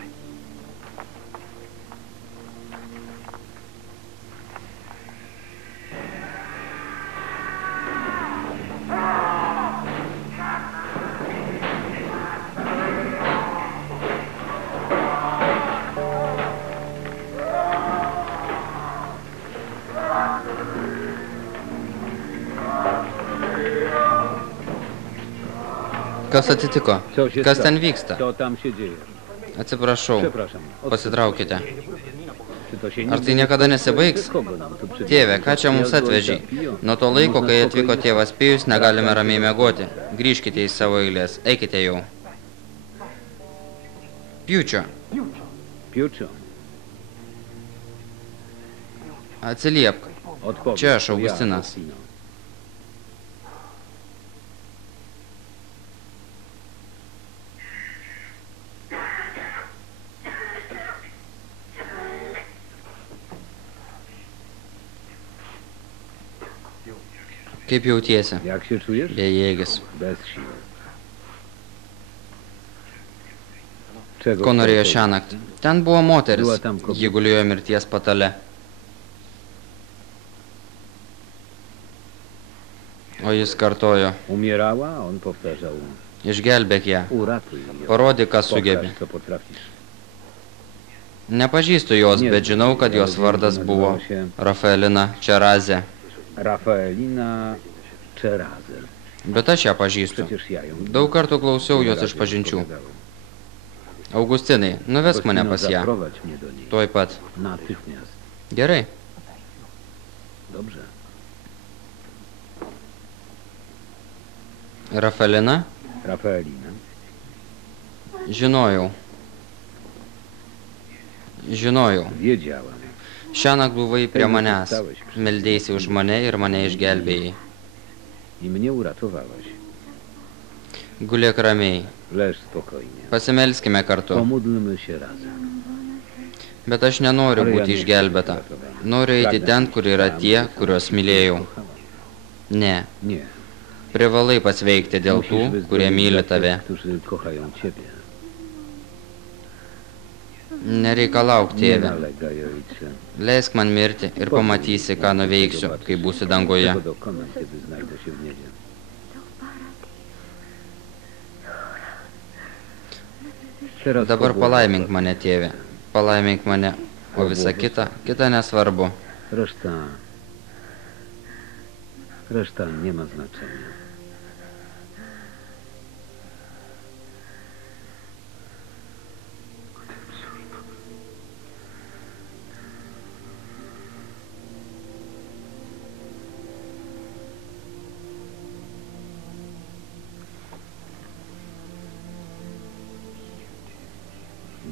Kas atsitiko? Co się Kas stało? ten vyksta? Co tam się dzieje? Atsiprašau, Przepraszam. pasitraukite. Czy to się Ar tai niekada nesibaigs? Kogo nam tu przybyło? Tėve, ką čia mums atvežė? Nuo to laiko, kai atvyko tėvas Pijus, negalime ramiai miegoti. Grįžkite į savo eilės, eikite jau. Piučio, Piuczo, atsiliepk. odpowiedz. Čia aš, to ja, Augustinas. Augustino. Kaip jautiesi? Jak się czujesz? Bejėgis. Bez siły. Czego Ko norėjo chciał? šiąnakt? Ten buvo moteris. Była tam kobieta. Ji gulėjo mirties patale. O jis kartojo, Umierała, a on powtarzał. išgelbėk ją. Uratuj ją. Parodyk, ką sugebi. Pokaż, co potrafisz. Nepažįstu jos, Nie bet znam. žinau, kad Ja jos wiem, vardas że buvo nazywała się Rafaelina Čerazė. Rafaelina Czerazer. Bet aš ją pažįstu. Przecież ja ją Daug kartų klausiau jos išpažinčių. Augustinai, nuvesk mane pas ją. Zaprowadź mnie do niej. Tuoj pat. Natychmiast. Gerai. Dobrze. Rafaelina? Rafaelina. Žinojau. Žinojau. Wiedziałam. Šiąnakt buvai prie manęs. Meldėsi už mane ir mane išgelbėjai. I mnie uratowałaś. Gulėk ramiai. Leż spokojnie. Pasimelskime kartu. Pomódlmy się razem. Bet aš nenoriu Ale ja būti nie išgelbėta. jestem uratowany. Noriu eiti Pragnę ten, być kur yra tam, tie, gdzie kuriuos sam mylėjau. kochałam. Ne. Nie. Privalai pasveikti dėl Musisz tų, wyzdrowieć kurie myli dla tych, tave. którzy kochają Ciebie. Nereikalauk, Nie tėve. nalegaj, ojcze. Leisk man mirti ir pamatysi, ką nuveiksiu, kai būsi dangoje. Czego dokonam, kiedy znajdę się w niebie. Teraz Dabar pobłogosław palaimink mane, tėve. Palaimink mane, o visa kita nesvarbu. Reszta nie ma znaczenia.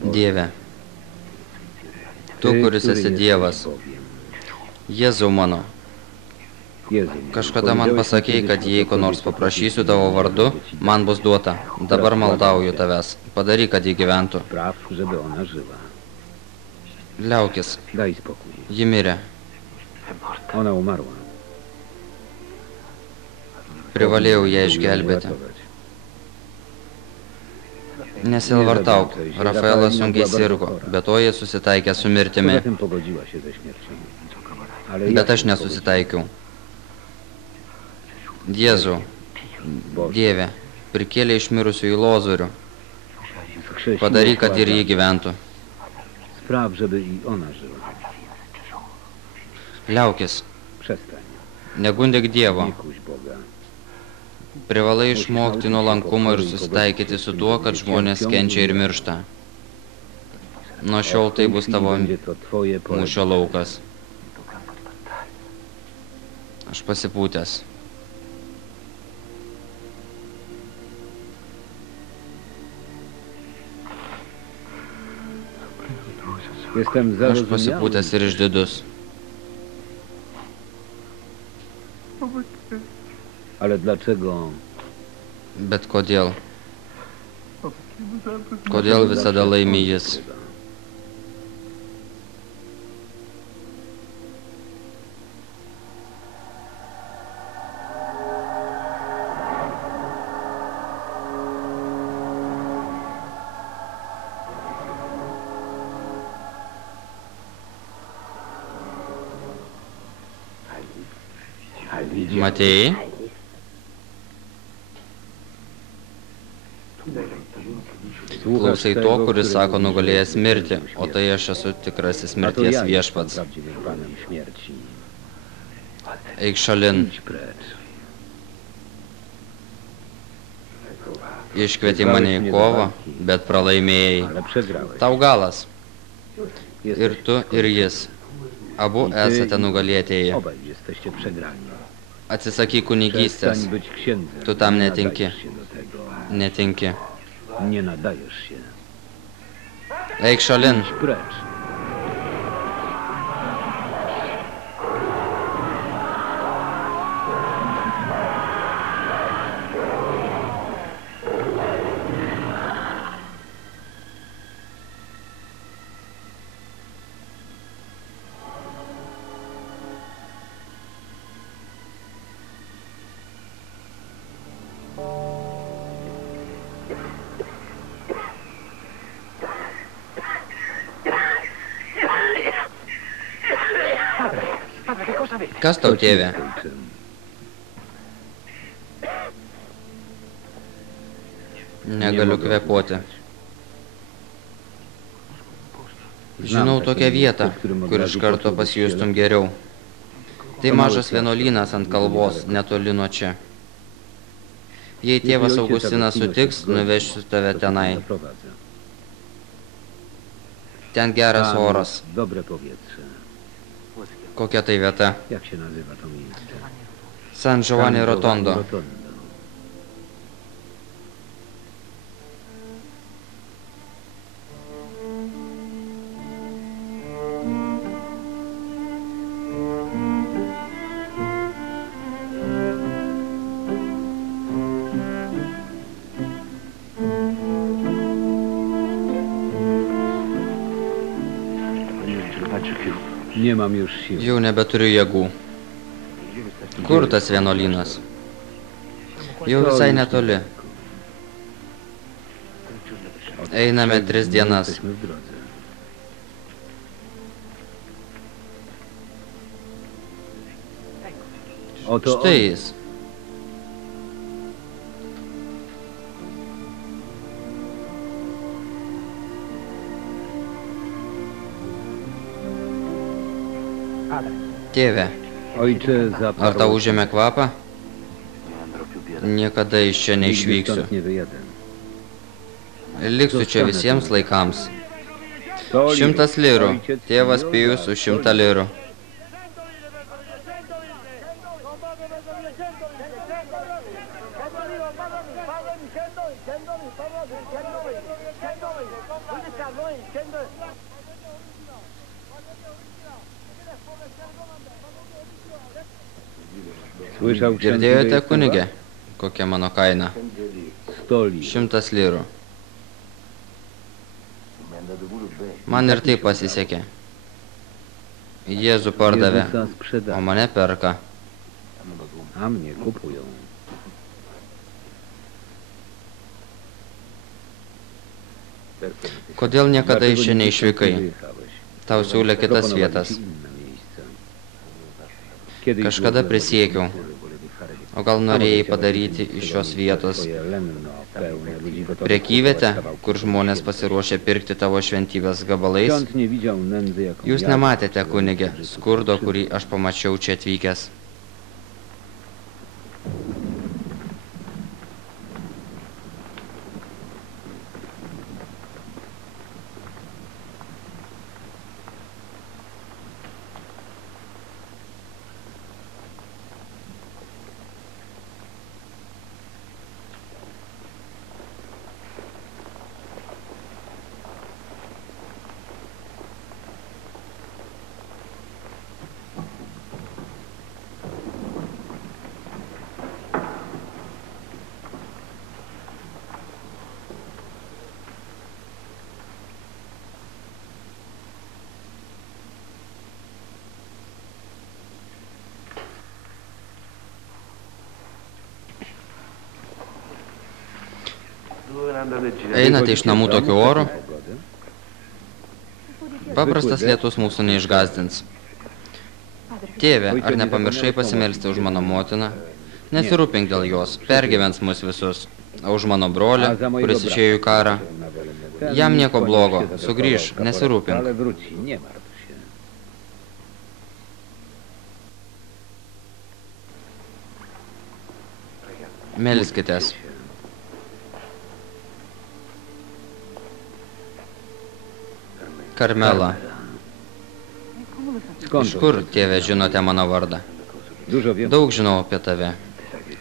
Dieve, tu, Ty, kuris który esi jesteś Dievas, Bogiem. Jėzau mano, Jezu, kažkada man powiedziałeś pasakei, kiedyś, kad o jei co ko nors sobie paprašysiu potrafisz, tavo vardu, będzie ci dane. man bus duota. Dabar maldauju tavęs, padaryk, kad ji gyventų. Spraw, żeby ona żyła. Liaukis, Daj spokój. ji mirė. Ona umarła. Privalėjau ją Był ją išgelbėti. uratować. Nesilvartauk, Rafaelas sunkiai sirgo, be to jie susitaikė su mirtimi. Poza tym pogodziła się ze śmiercią. Ale Bet ja aš się nesusitaikiau. Jėzau, Boże, Dieve, prikėlė iš mirusių į Lozorių. skrzesił Padaryk, kad ir Władza. jį gyventų. Spraw, żeby i ona żyła. Liaukis, Przestań. negundik Dievo. Nie kuś Boga. Privalai išmokti nuolankumo ir susitaikyti su tuo, kad žmonės kenčia ir miršta. Nuo šiol tai bus tavo Będzie to twoje mūšio laukas. Aš pasipūtęs. Jestem Aš zarozumiały. pasipūtęs ir išdidus. Ale dlaczego? Bet kodėl? Kodėl visada laimi jis? Wygrywa? Matėjai? Klausai to, kuris sako nugalėjęs mirtį, o tai aš esu tikrasis A to mirties ja jestem viešpats. prawdziwym panem śmierci. Eik šalin, Idź precz. iškvieti mane į kovą, bet pralaimėjai. Ale przegrałeś. Tau galas. Jesteś Ir tu, ir jis. Abu esate nugalėtieji. Obaj jesteście przegrani. Atsisakyk kunigystės. Przestań być księdzem. Tu tam Nie netinki. nadajesz się do tego. Netinki. Nie nadajesz się. Eik šalin. Idź precz. Kas tau, tėve? Ojcze. Negaliu kvėpuoti. Žinau tokią vietą, kur iš karto pasijustum geriau. Tai mažas vienuolynas ant kalvos, netoli nuo čia. Jei tėvas Augustinas sutiks, nuvešiu tave tenai. Zaprowadzę. Ten geras Tam oras. jest dobre powietrze. Kokia tai vieta? Jak się nazywa to miejsce? San Giovanni Rotondo. Nie mam już sił. Jau nebeturiu jėgų. Kur tas vienuolynas? Jau visai netoli. Einame 3 dienas. Jesteśmy w drodze. Oto on. Štai jis. Tėve, Ojcze, ar tau užėmė kvapą? Niekada iš čia Nigdy neišvyksiu. stąd nie wyjadę. Liksiu čia visiems laikams. 100 100 lirų. Ojciec Tėvas miło Pijus da. už 100 lirų. Słyszał ksiądz Girdėjote, ile kunigė, kokia mano kaina? 100 lir. 100 lirų. Man ir taip pasisekė. Jėzų pardavė, Jezusa o sprzedał, mane perka. a mnie kupują. Kodėl niekada iš čia Dlaczego neišvykai? nie wyjechałeś? Tau siūlė kitas Proponowali vietas. ci inne miejsca. Kiedyś Kažkada było prisiekiau. O gal norėjai padaryti iš šios vietos twoje lenno pełne ludzi gotowych prekyvietę, kupować kawałków kur žmonės chleba. pasiruošė pirkti tavo šventybės gabalais? Ksiądz nie widział nędzy, jaką Jūs ja nematėte, widziałem, kunigė, że skurdo, to kurį aš pamačiau čia atvykęs. Einate iš namų tokiu oru? Paprastas lietus mūsų neišgazdins. Tėve, ar nepamiršai pasimelsti už mano motiną? Nesirūpink dėl jos, pergyvens mus visus. O už mano brolį, kuris išėjo į karą, jam nieko blogo, sugrįž, nesirūpink. Ale wróci, nie martw się. Melskitės. Karmela, Skąd iš kur, tėve, žinote mano vardą? Dużo wiem. Daug žinau apie tave.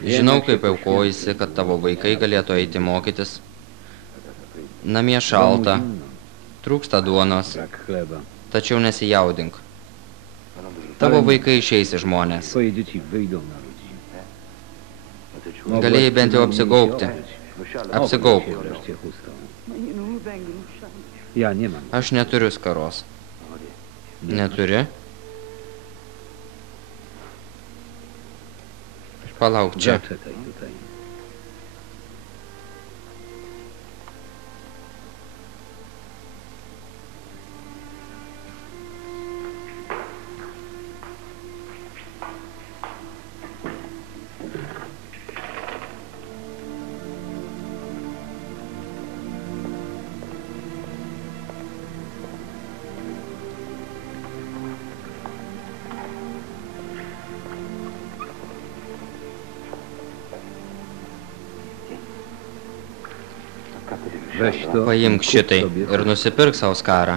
Žinau, kaip aukojasi, kad tavo vaikai galėtų eiti mokytis. Namie šalta, trūksta duonos, Brak chleba. tačiau nesijaudink. Tavo vaikai išeis į žmonės. Twoje dzieci wyjdą na ludzi. Galėjai bent jau apsigaubti. Apsigauk. Obudź się wreszcie chustą. Ja nie mam. Aš neturiu skaros. Neturi? Palauk čia. Zaczekaj tutaj. Weź to. Paimk kup šitai sobie. ir nusipirk savo skarą.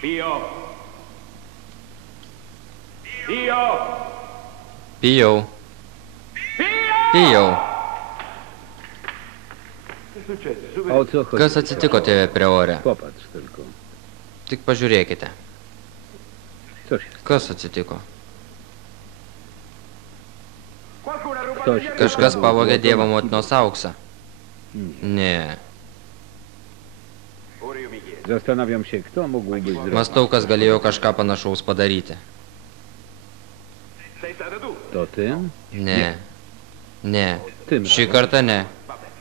Pio! Pio! Pijau. Pijau. O co chodzi? Kas atsitiko, tėve priore? Popatrz tylko. Tik pažiūrėkite. Co się Kas atsitiko? Ktoś Kažkas pavogė Dievo motinos auksą. Nie. Ne. Zastanawiam się, kto mógłby zrobić. Mastau, kas galėjo kažką panašaus padaryti. To ty? Ne. Ne. Tym Šį kartą ne.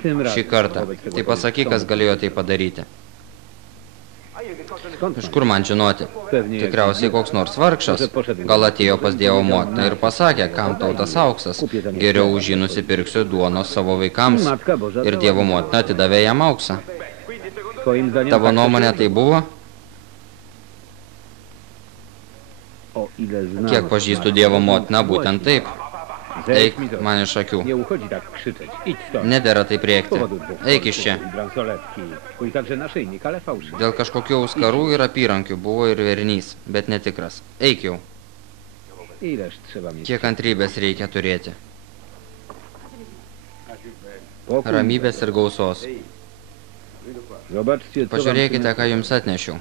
Tym razem. Šį kartą. wobec tego Tai pasakyk, kto kas galėjo tai padaryti. Skąd Iš man? kur man žinoti? Pewnie Tikriausiai koks nors vargšas gal atėjo pas Dievo motiną ir pasakė, kam tau tas auksas. Geriau už jį nusipirksiu duonos savo vaikams. Matka Boża Ir Dievo motina atidavė jam auksą. Twoim zdaniem Tavo tak to nuomonė było? tai buvo? O ile znam Kiek pažįstu Dievo motiną, būtent taip. Zejdź Eik mi to. man iš akių. Nie uchodzi tak krzyczeć. Idź stąd. Nedera taip Z rėkti. powodu dwóch Eik iš čia. kolców i bransoletki. Twój także naszyjnik, ale fałszywy. Dėl kažkokių auskarų ir apyrankių buvo ir vernys, bet netikras. Eik jau. Ileż trzeba mieć? Kiek kantrybės reikia turėti. Pokój. Ramybės ir gausos. Zobaczcie, co wam Pažiūrėkite, ką jums atnešiau.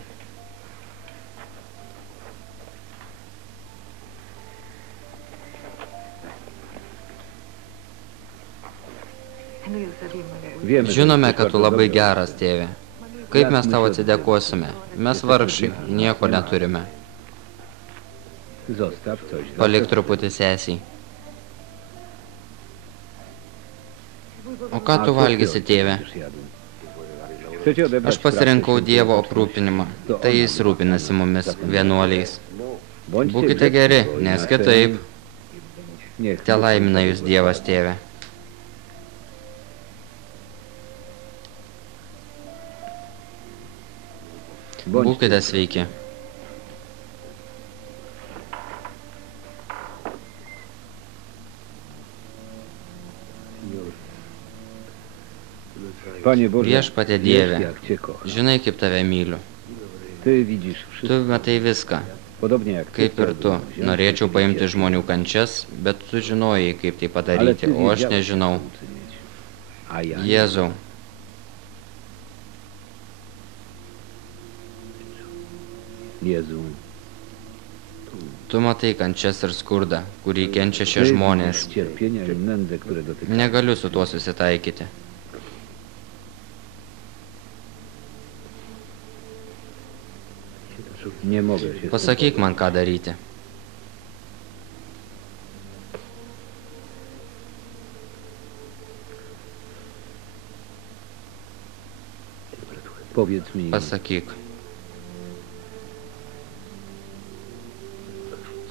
Wiemy, że Žinome, jesteś kad tu bardzo labai dobry. geras, tėve. Kaip mes tau atsidėkosime? Mes vargšai, nieko neturime. Zostaw coś. Palik truputį sesiai. O ką tu valgysi, tėve? Chcecie odebrać Aš pasirinkau pracę Dievo świętą aprūpinimą. To Tai ona jis rūpinasi mumis, vienuoliais. Bądźcie Būkite grzeczni, geri, bo nes inaczej kitaip niech te laimina jūs Dievas, tėve. Bądźcie Būkite sveiki. Panie Boże, Viešpatie wiesz, Dieve, jak Cię kocham. žinai, kaip tave myliu. Ty widzisz Tu wszystko, matai viską, podobnie jak Ty. kaip ir tu. wziąć Norėčiau i paimti wierzyć. žmonių kančias, bet tu žinojai, kaip tai Ale padaryti, Ty o aš wiedziałeś, nežinau. jak to uczynić. A ja nie. Jėzau, Jezu, tu Tu matai kančias ir skurdą, kurį kenčia šie Ty žmonės. widzisz cierpienia i nędzę, które dotykają. Negaliu su tuo susitaikyti. Nie mogę się... Pasakyk man, ką daryti. Powiedz mi, Pasakyk.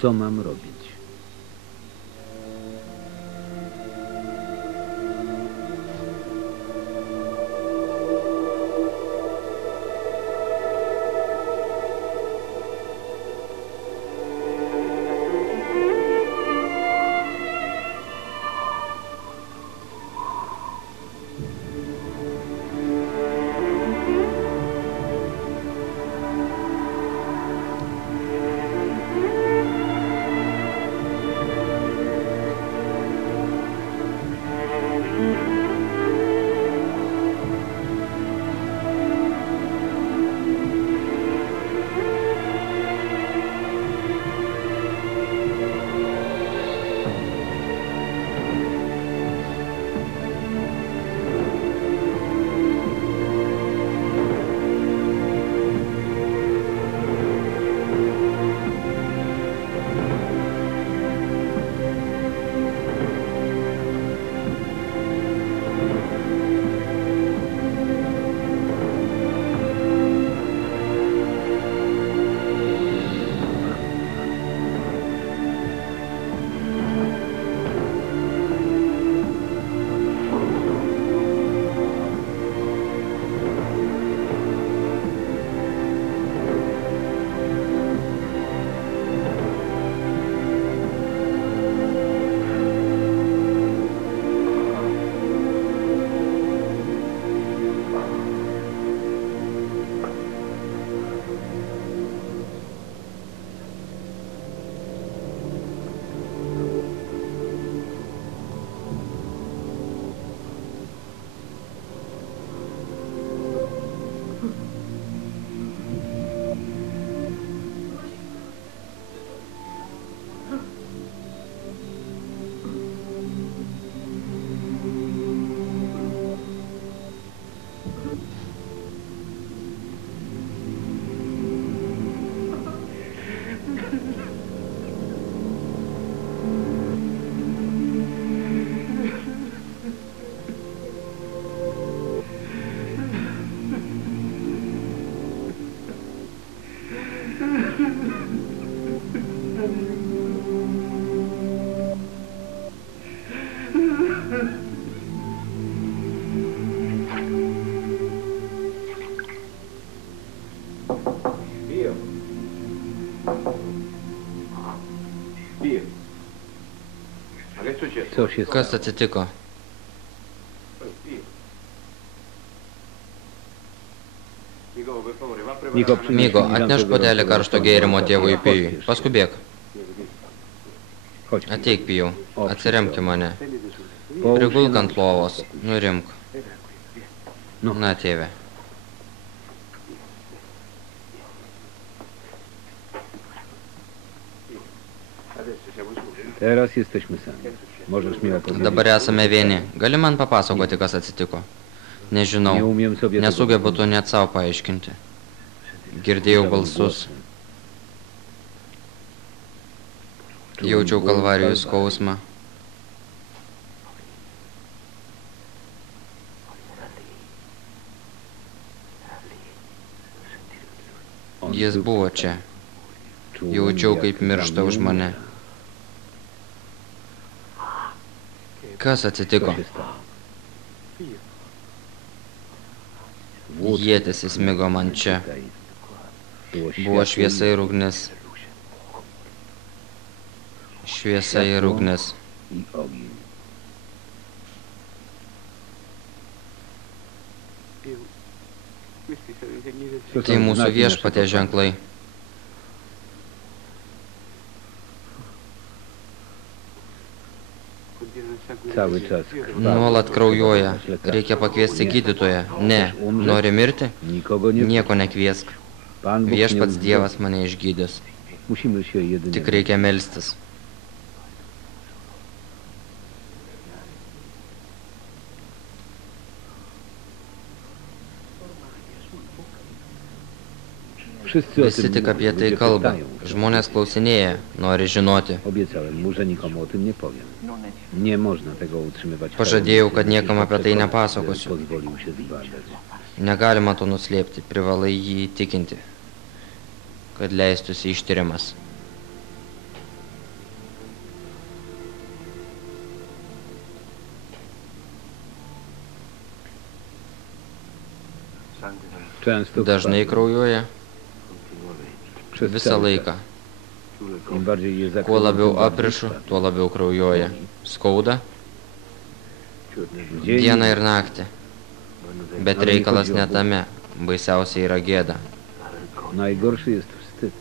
co mam robić? Co się Kas stało? atsitiko? Niko, przynieś Mygo, filiżankę atneš gorącego puodelį karšto gėrimo tėvui Pijui. Pospiesz. Paskubėk. Chodź. Ateik, Pijau. Atsiremki mane. Połóż się Prigulk na- ant lovos. Nurimk. No. Na, tėve. Teraz jesteśmy sami. Możesz mi opowiedzieć. Dabar esame vieni. Gali man papasakoti, kas atsitiko? Nie Nežinau. umiem sobie tego Nesugebu to net savo paaiškinti. Girdėjau balsus. Jaučiau kalvarijų skausmą. On Jis był- buvo čia. czułem, Jaučiau, jak kaip miršta dla už mnie mane. umiera. Kas Co atsitiko? się stało? Ietis įsmigo man čia. Tutaj Buvo światło šviesa ir ugnis. Šviesa ir ugnis. i ogień. To Tai są mūsų znaki viešpatie naszego ženklai. Pana. Cały czas krwawi. Nuolat kraujuoja. Potrzebować lekarza. Reikia pakviesti gydytoją. Ne. Nori mirti? Nikogo nie Nieko nekviesk. Pan Bóg Viešpats nie Dievas mane išgydys. Musimy się jedynie... Tik reikia melstis. Visi tik apie tai kalba. Žmonės klausinėja, nori žinoti. Obiecałem mu, że nikomu o tym nie powiem. Nie można tego utrzymywać. Pažadėjau, kad niekam apie tai nepasakosiu. Pozwolił się zbadać. Negalima to nuslėpti, privalai jį įtikinti, kad leistųsi ištyrimas. Często Dažnai kraujuoja, przez visą cały laiką. czas. Im bardziej je Kuo zakładam, labiau tym bardziej aprišu, krwawi. tuo labiau kraujuoja. Skauda Dzień dieną ir naktį. Bet reikalas ne tame, baisiausia yra gėda. Najgorszy jest wstyd.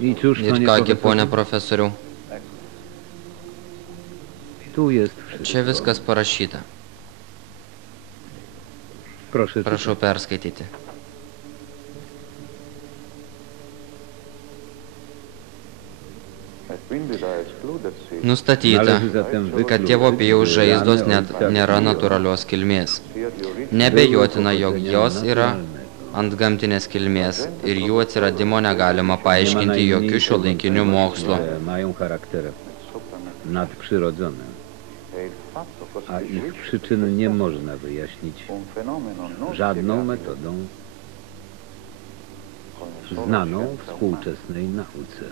I cóż, Ir panie kągi, profesorze, ponė profesoriau, tu jest wszystko. čia viskas parašyta. Proszę, Prašau perskaityti. Nustatyta, należy zatem kad tėvo Pijaus žaizdos net nėra natūralios kilmės. Nebejotina, jog jos yra antgamtinės kilmės ir jų atsiradimo negalima paaiškinti jokių šiuolaikinių mokslų. Mają charakter nadprzyrodzony, a ich przyczyn nie można wyjaśnić żadną metodą znaną współczesnej nauce.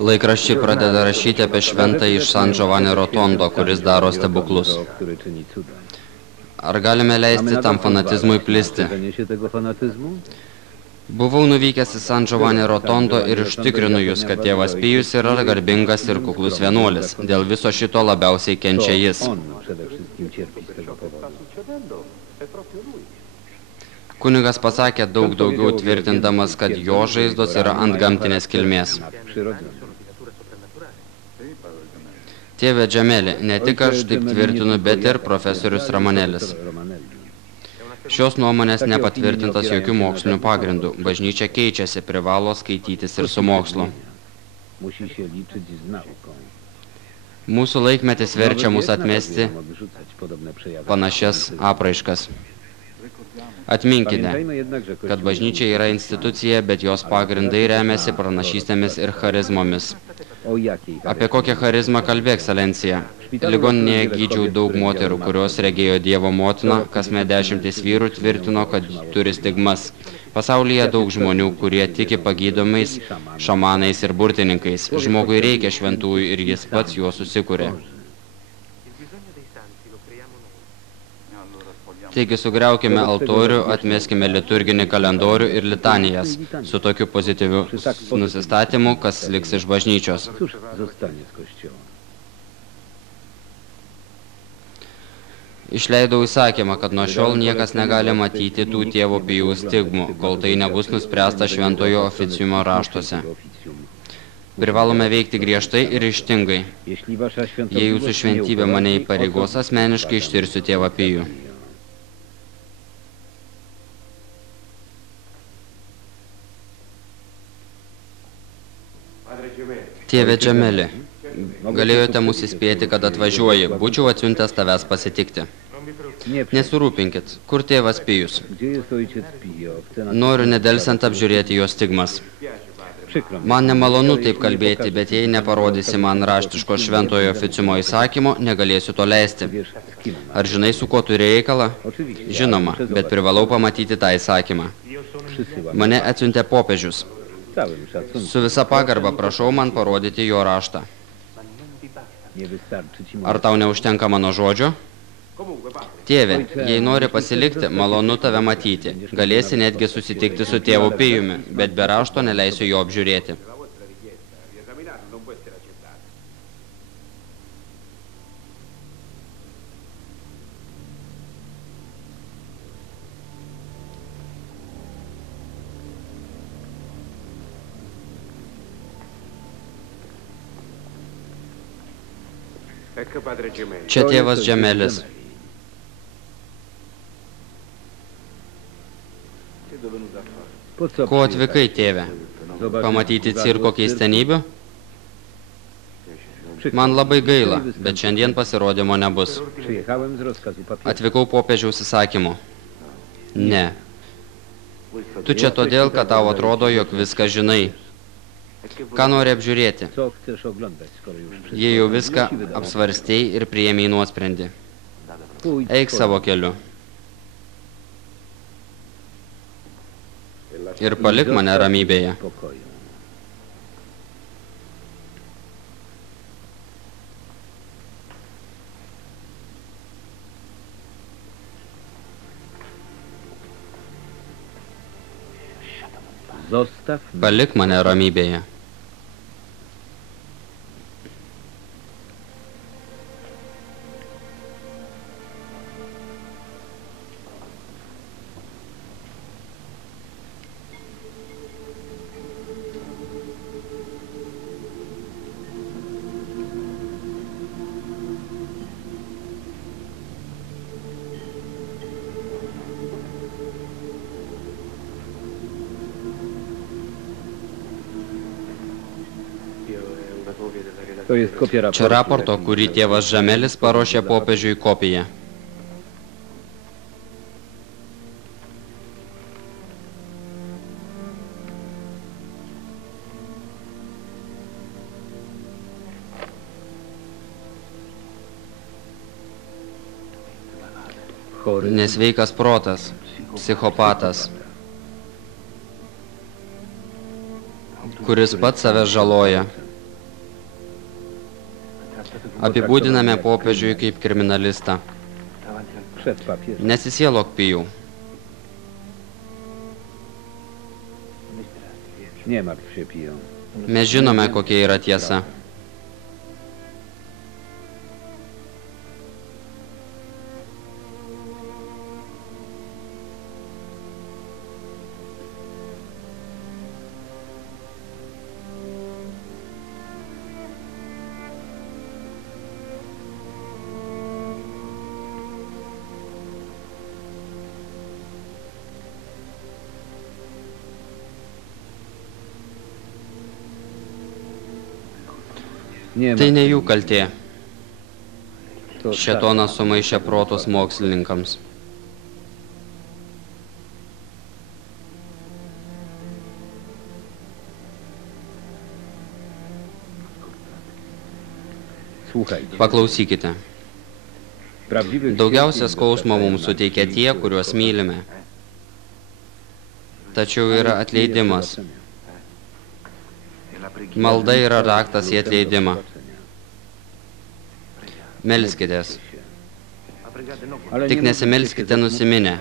Laikraščiai pradeda rašyti apie šventąjį iš San Giovanni Rotondo, kuris daro stebuklus. Który czyni cuda. Ar galime leisti tam fanatizmui plisti? Się tego fanatyzmu? Buvau nuvykęs į San Giovanni Rotondo ir užtikrinu jūs, kad tėvas Pijus yra garbingas ir kuklus vienuolis. Dėl viso šito labiausiai kenčia jis. On przede wszystkim cierpi z tego powodu. Kunigas pasakė daug daugiau tvirtindamas, kad jo žaizdos yra antgamtinės kilmės. Nadprzyrodzone. Tėve Džemeli, ne tik aš taip tvirtinu, bet ir profesorius Ramanelis. Šios nuomonės nepatvirtintas jokių mokslinių pagrindų. Bažnyčia keičiasi, privalo skaitytis ir su mokslu. Musi się liczyć z nauką. Mūsų laikmetis verčia mus atmesti Odrzucać podobne przejawy. panašias apraiškas. Atminkite, Pamiętajmy jednak, że kad Kościół bažnyčia yra institucija, bet jos pagrindai remiasi pranašystėmis ir charizmomis. o jakiej Apie kokią charizmą kalbė ekscelencija? Ligoninėje gydžiau daug moterų, kurios regėjo Dievo motiną, kasmet 10 vyrų tvirtino, kad turi stigmas. Pasaulyje daug žmonių, kurie tiki pagydomais, šamanais ir burtininkais. Žmogui reikia šventųjų ir jis pats juos susikuria. Taigi sugriaukime altorių, atmeskime liturginį kalendorių ir litanijas su tokiu pozityviu nusistatymu, kas liks iš bažnyčios. Cóż zostanie z Kościoła? Išleidau įsakymą, kad nuo šiol niekas negali matyti tų tėvo Pijų stigmų, kol tai nebus nuspręsta šventojo oficiumo raštuose. Privalome veikti griežtai ir ryžtingai. Jeśli wasza Jei świątobliwość jūsų nie šventybė upoważni, mane įpareigos, asmeniškai ištirsiu tėvą Pijų. Tėve Džemeli, galėjote mus įspėti, kad atvažiuoji, būčiau atsiuntęs tavęs pasitikti. Nie, Nesirūpinkit, kur tėvas Pijus? gdzie jest ojciec Pio? Chce nas... Noriu nedelsiant apžiūrėti jo stigmas. Przykro mi. Man nemalonu taip kalbėti, bet jei neparodysi man raštiško šventojo oficiumo įsakymo, negalėsiu to leisti. Wiesz, z kim ma? Ar žinai, su kuo turi reikalą? Oczywiście. Žinoma, bet privalau pamatyti tą įsakymą. Przysyłam. Mane atsiuntė popiežius. Całym szacunkiem. Su visa pagarba prašau man parodyti jo raštą. Nie wystarczy ci Ar tau neužtenka mano žodžio? Tėve, jei nori pasilikti, malonu tave matyti. Galėsi netgi susitikti su tėvu Pijumi, bet be rašto neleisiu jo apžiūrėti. Čia tėvas Džemelis. Ko atvykai, tėve? Pamatyti cirko keistenybių? Man labai gaila, bet šiandien pasirodymo nebus. Przyjechałem z rozkazu papieża. Atvykau popiežiaus įsakymu. Ne. Tu čia todėl, kad tau atrodo, jog viską žinai. Ką nori apžiūrėti? Co chcesz oglądać, skoro już wszystko Jei jau zrobiłeś viską i wydałeś? apsvarstei ir priėmei nuosprendį. Pójdź Eik swoim. savo keliu. Ir palik mane ramybėje. Pokoju. Zostaw mnie. Palik mane ramybėje. To jest kopia raportu. Čia raporto, kurį tėvas Žemelis paruošė popiežiui kopiją. Chory. Nesveikas protas, psichopatas, kuris pats save žaloja. Apibūdiname popiežiui kaip kriminalistą. Przed papieżem. Nesisielok, Pijau. Nie martw się, Pio. Mes žinome, kokia yra tiesa. Nie Tai martw ne się. jų kaltė. To Šėtonas sumaišė protus mokslininkams. Słuchajcie. Paklausykite. Prawdziwych Daugiausia świętych skausmo mums dostarczają suteikia nam tie, ci, kuriuos mylime. Tačiau Ale yra jest atleidimas. przebaczenia. Malda yra raktas į Kluczem do atleidimą. przebaczenia. Melskitės. Ale Tik nie nesimelskite módlcie się nusiminę.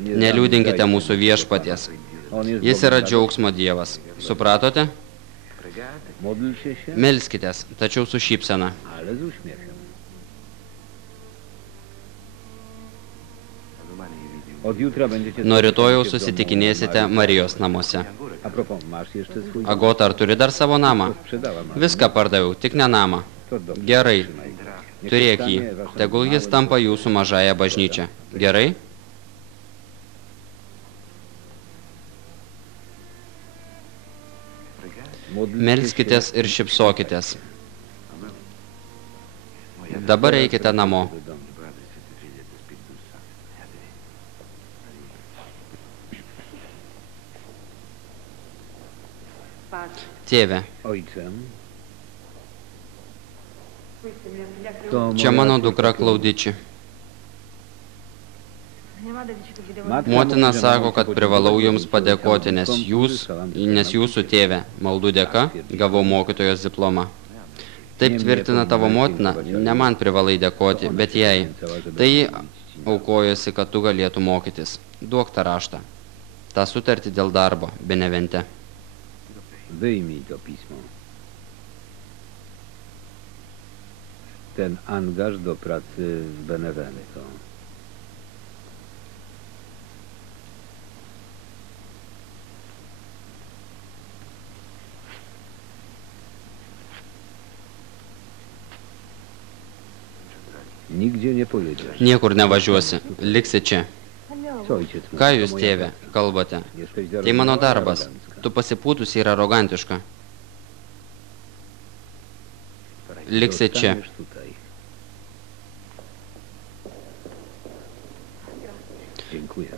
Nie Neliūdinkite zamykajcie mūsų się. viešpaties. On jest Jis Bogiem yra radości. džiaugsmo dievas. Supratote? Módlcie się, Melskitės, tačiau su šypsena. ale z uśmiechem. Od jutra będziecie Nuo rytojaus spotykać się w domu susitikinėsite Marii. Marijos namuose. A propos, masz jeszcze swój dom? Agota, ar turi dar savo namą? To sprzedała mamę. Viską pardaviau, tik ne namą. To dobrze, Gerai, trzymaj. Niech turėk stanie jį. waszym Tegul jis małym tampa jūsų mažąją bažnyčią. Gerai? Módlcie Melskitės się ir šypsokitės. Dabar eikite namo. do domu. Tėve, Ojczem, to čia moja mano córka dukra Klaudia. Klaudiči. Matka Motina mówi, że sako, mam kad się privalau podziękować jums padėkoti, nes jūsų tėve maldų dėka gavau mokytojos diplomą. Taip tvirtina tavo motina, ne man privalai dėkoti, bet jai. Tai ji aukojosi, kad tu galėtų mokytis. Duok tą raštą. Ta sutartį dėl darbo, Benevente. Wyjmij to pismo. Ten angaż do pracy w Benevento. Nigdzie nie pojedziesz. Niekur nevažiuosi, liksi čia. Co ojciec mówi? Ką To jūs, moja tėve, praca. kalbate? Jesteś Tai mano zarozumiała i darbas. arogancka. Tu pasipūtusi ir arogantiška. Liksi čia. Zostaniesz tutaj. Dziękuję.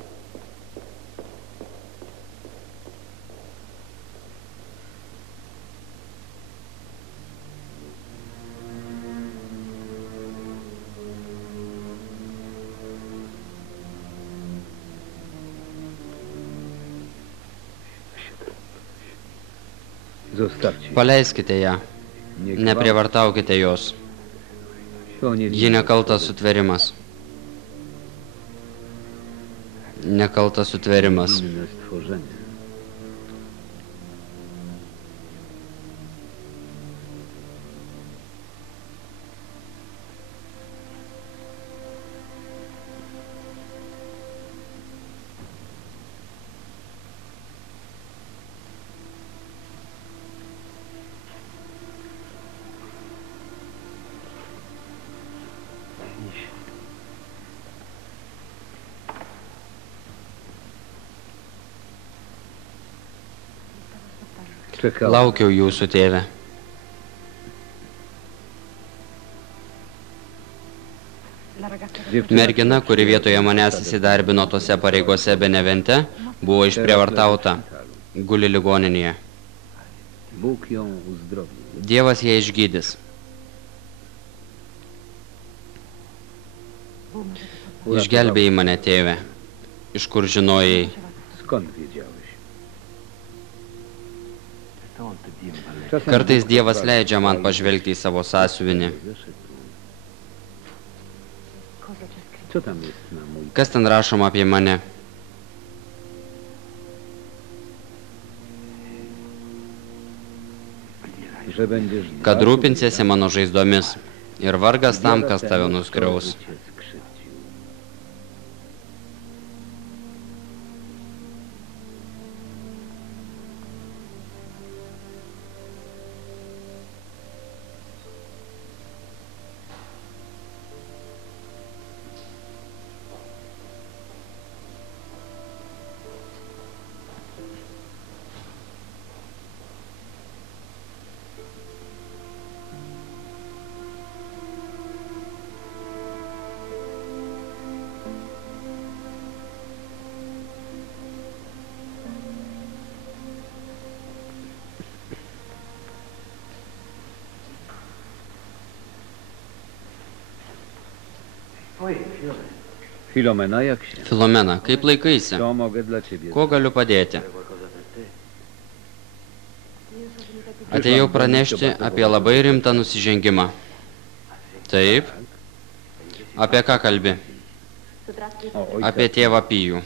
Zostawcie. Paleiskite ją, Nie neprievartaukite jos. To nie Ji nekaltas sutverimas. Nekaltas sutverimas. inne stworzenie. Czekałem. Laukiau jūsų, tėve. Dziewczyna Mergina, kuri vietoje manęs įsidarbino tose pareigose Benevente, buvo išprievartauta. Guli ligoninėje. Bóg ją uzdrowił. Dievas ją išgydys. Išgelbėjai mane, tėve. Iš kur žinojai? Skąd wiedziałeś? Kartais Dievas leidžia man pažvelgti į savo sąsiuvinį. Co tam jest na mój... Kas ten rašoma apie mane? Że będziesz... Kad rūpinsiesi mano žaizdomis. Ir vargas tam, kas tave nuskriaus. Cię skrzywdził. Filomena, jak się? Filomena, kaip laikaisi? Co mogę dla ciebie? Kuo galiu padėti? Atėjau pranešti apie labai rimtą nusižengimą. Taip. Apie ką kalbi? O, ojca. Apie tėvą Pijų.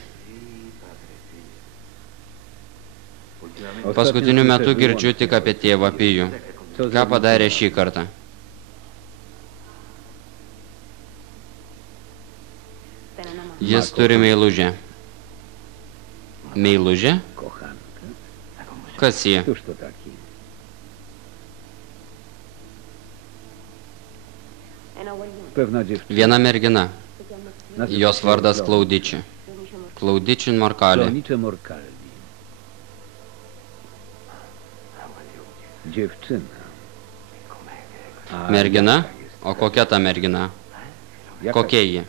Paskutiniu metu girdžiu tik apie tėvą Pijų. Ką padarė šį kartą? Jis turi meilužę. Meilužę? Kochankę. Kas ji? Któż to taki? Pewna dziewczyna. Viena mergina. Nazywa Jos się vardas Flora. Klaudiči. Klaudiči Morkalė. Flornicze Morkaldi. Dziewczyna. A Mergina? jaka jest? O kokia ta mergina? Jaka Kokia ji?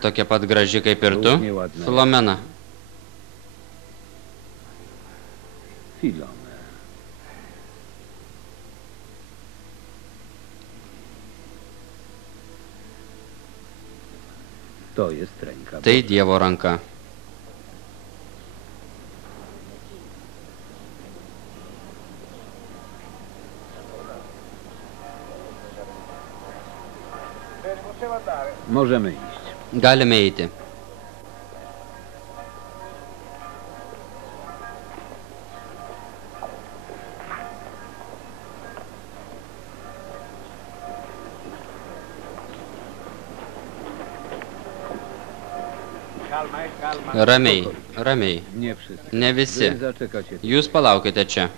Tokia pat graži kaip ir tu? Równie ładna. Filomena. Filome. To jest ręka. Tai Dievo ranka. Możemy iść. Galime eiti. Ramiai, ramiai. Nie wszyscy. Ne visi. Wy zaczekacie tu. Jūs palaukite čia.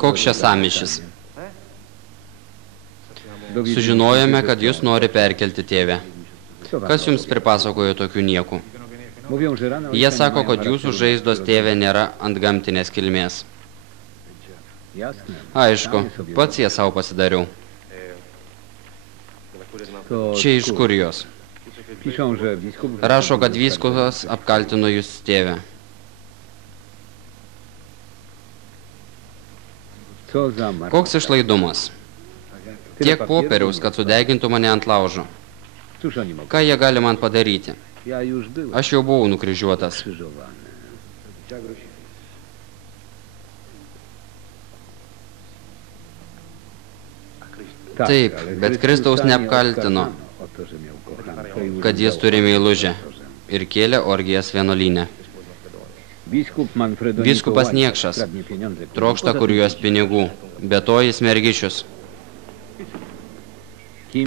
Koks čia sąmyšis? Sužinojome, kad jūs nori perkelti tėvę. Kas jums pripasakojo tokių niekų? Jie sako, kad jūsų žaizdos tėvė nėra antgamtinės kilmės. Aišku, pats jie savo pasidariau. Čia iš kur jos? Rašo, kad vyskupas apkaltino jūs tėvę. Koks išlaidumas? Tiek popieriaus, kad sudegintų mane ant laužo. Ką jie gali man padaryti? Aš jau buvau nukryžiuotas. Taip, bet Kristaus neapkaltino, kad jis turi meilužę ir kėlė orgijas vienuolyne. Vyskupas niekšas, trokšta kur juos pinigų, be to jis mergičius.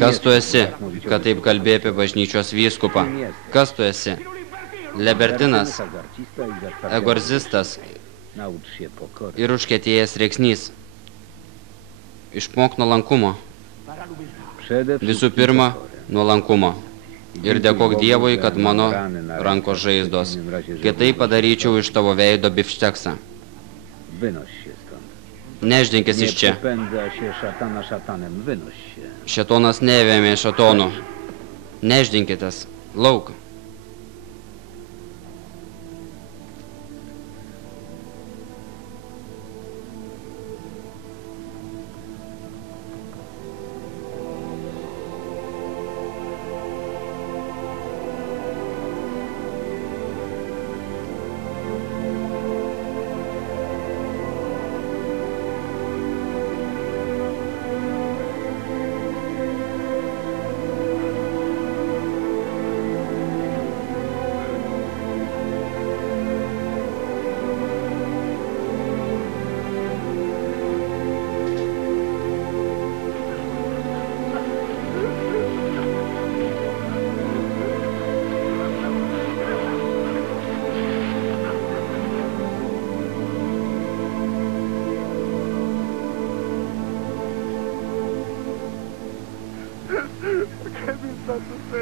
Kas tu esi, kad taip kalbė apie bažnyčios vyskupą? Kas tu esi? Libertinas, egorzistas ir užkietėjęs rėksnys. Išmok nuolankumo. Visų pirma, nuolankumo. Ir dėkok Dievui, kad mano rankos žaizdos. Kitaip padaryčiau iš tavo veido bifšteksą. Neždinkis iš čia. Šetonas nevėmė šetonų. Neždinkitės. Lauk.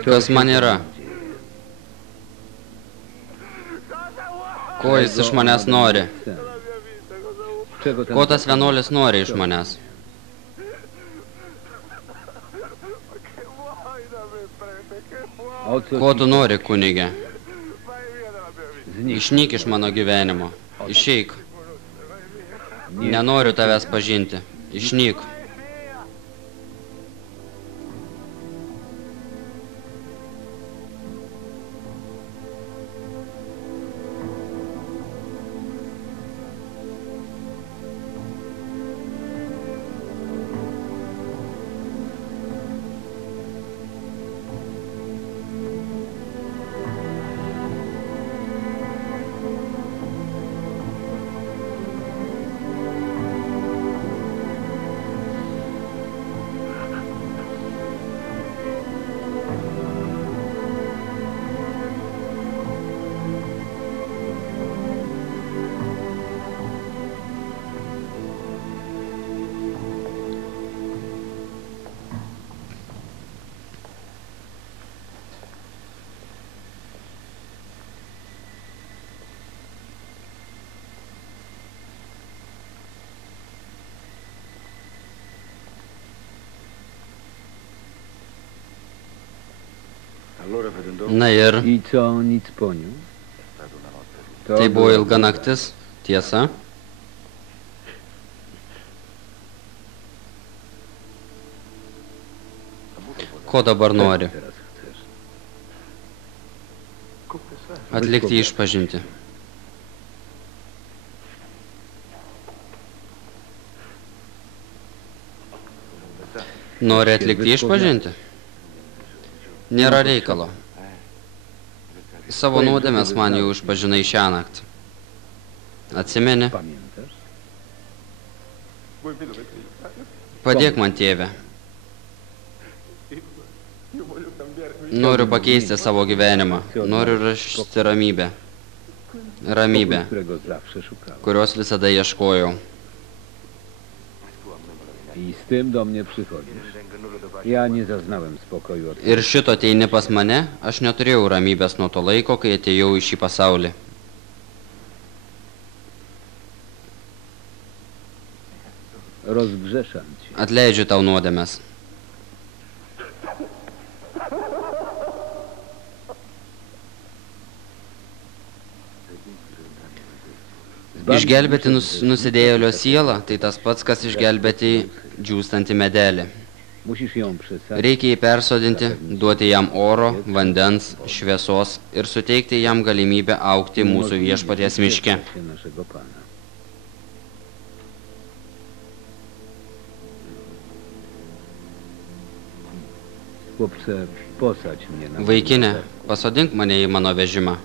Kas man yra? Ko jis iš manęs nori? Ko tas vienuolis nori iš manęs? Ko tu nori, kunige? Išnyk iš mano gyvenimo. Išeik. Nenoriu tavęs pažinti. Išnyk. Na ir tai buvo ilga naktis, tiesa? Ko dabar nori? Atlikti išpažintį. Nori atlikti išpažintį? Nėra reikalo. Savo nuodėmes man jau išpažinai šiąnakt. Atsimeni? Padėk man, tėve. Noriu pakeisti savo gyvenimą. Noriu rasti ramybę. Ramybę, kurios visada ieškojau. I z tym do mnie przychodzisz. Ja nie zaznałem spokoju od Ir šito ateini pas mane, aš neturėjau ramybės nuo to laiko, kai atėjau į šį pasaulį. rozgrzeszam cię. Atleidžiu tau nuodėmes. Išgelbėti nusidėjėlio sielą, tai tas pats, kas išgelbėti džiūstantį medelį. Musisz ją przesadzić. Reikia jį persodinti, duoti jam oro, vandens, šviesos ir suteikti jam galimybę augti mūsų viešpaties miške. się naszego Pana. Chłopcze, posadź mnie na Vaikinė, pasodink mane į mano vežimą.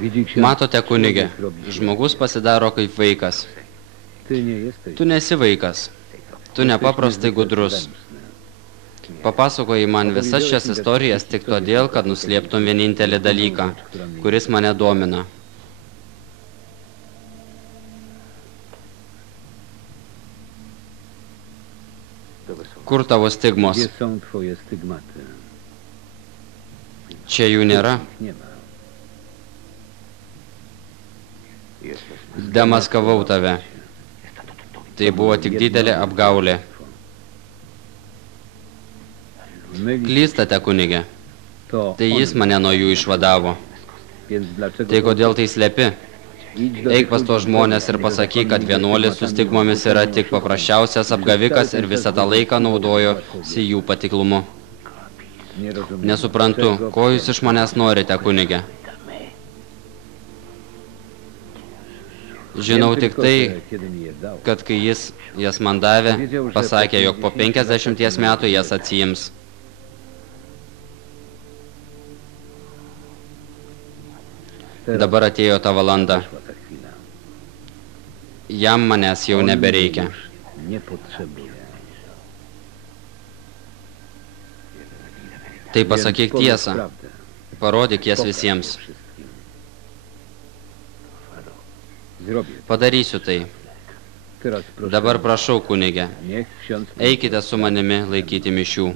Widzi ksiądz, Matote, kunigė, człowiek robi- žmogus pasidaro kaip vaikas. Ty nie jesteś. Tu nesi vaikas. Tu nepaprastai gudrus. Papasakojai man visas šias istorijas tik todėl, kad nuslėptum vienintelį dalyką, kuris mane domina. Kur tavo stigmos? Gdzie są twoje stygmaty? Čia jų nėra. Ich nie ma. Demaskavau tave. Tai buvo tik didelė apgaulė. Mylisz Klystate, kunigė. to Tai jis on, mane nuo jų išvadavo. więc dlaczego Tai kodėl tai slepi? idź do Eik tych pas tos ludzi, žmonės ir którzy pasakyk, kad zapomnieli vienuolis su stigmomis yra tik paprasčiausias apgavikas ir visą tą laiką naudojosi jų patiklumu. Nie rozumiem, Nesuprantu, czego ko jūs iš manęs norite, kunigė. Žinau Wiem tik tylko, tai, że kiedy mi je dał, kad kai jis jas man davė, pasakė, jog po 50 metų jas atsijims. teraz Dabar atėjo ta valanda. przyszła ta chwila. Jam manęs jau On nebereikia. już nie potrzebuje. Tai Więc pasakyk powiedz tiesą. prawdę. Parodyk jas Pokaż visiems. je wszystkim. Zrobię. Padarysiu tai. Teraz proszę, Dabar prašau, kunigė. niech ksiądz Eikite su manimi laikyti mišių.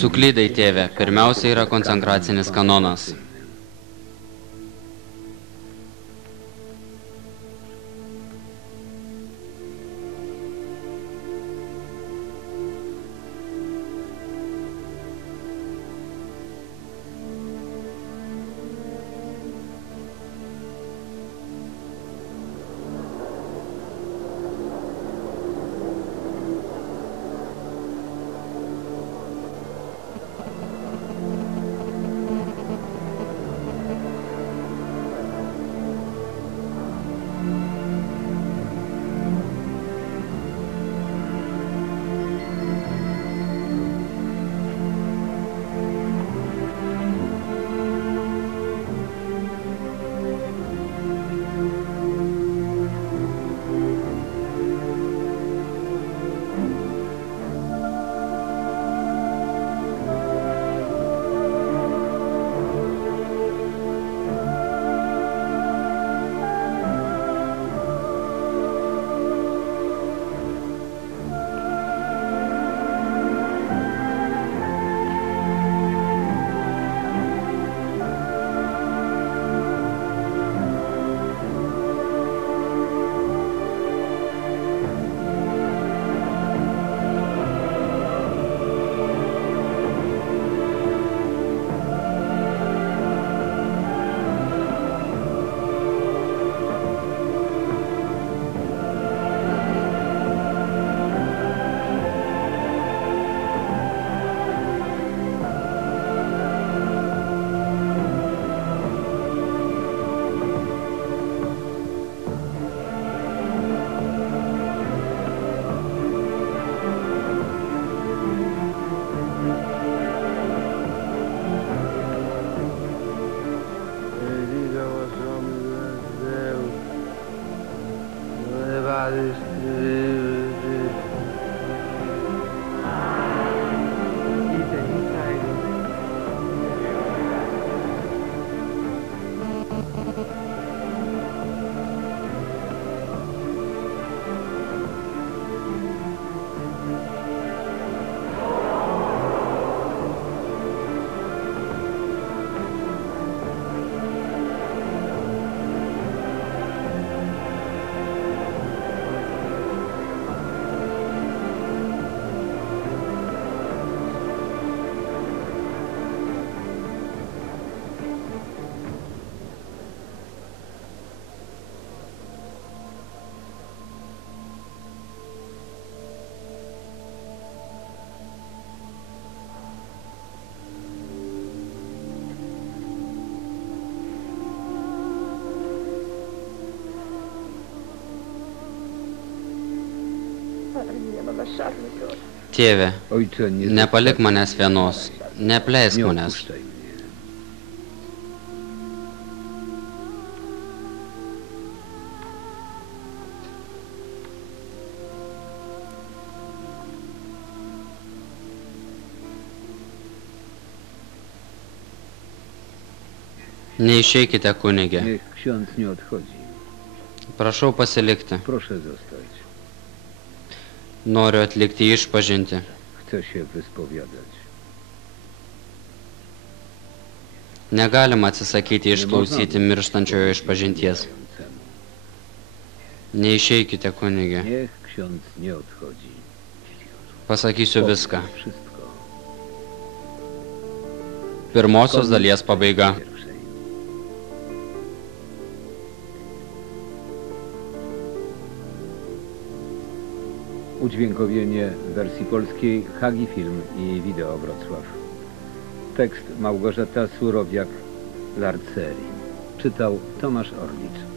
Suklydai, tėve, pirmiausia yra konsekracinis kanonas. Tėve, Ojcze, nie nepalik manęs vienos, neapleisk nie manęs. opuszczaj mnie. Neišeikite, kunigė. Niech ksiądz nie odchodzi. Prašau pasilikti. Proszę zostać. Noriu atlikti išpažinti. Chcę się wyspowiadać. Negalima atsisakyti išklausyti mirštančiojo išpažinties. Neišeikite, kunigė. Niech ksiądz nie odchodzi. Pasakysiu viską. Wszystko. Pirmosios dalies pabaiga. Pierwszej. Udźwiękowienie w wersji polskiej Hagi Film i Wideo Wrocław. Tekst Małgorzata Surowiak-Larceri. Czytał Tomasz Orlicz.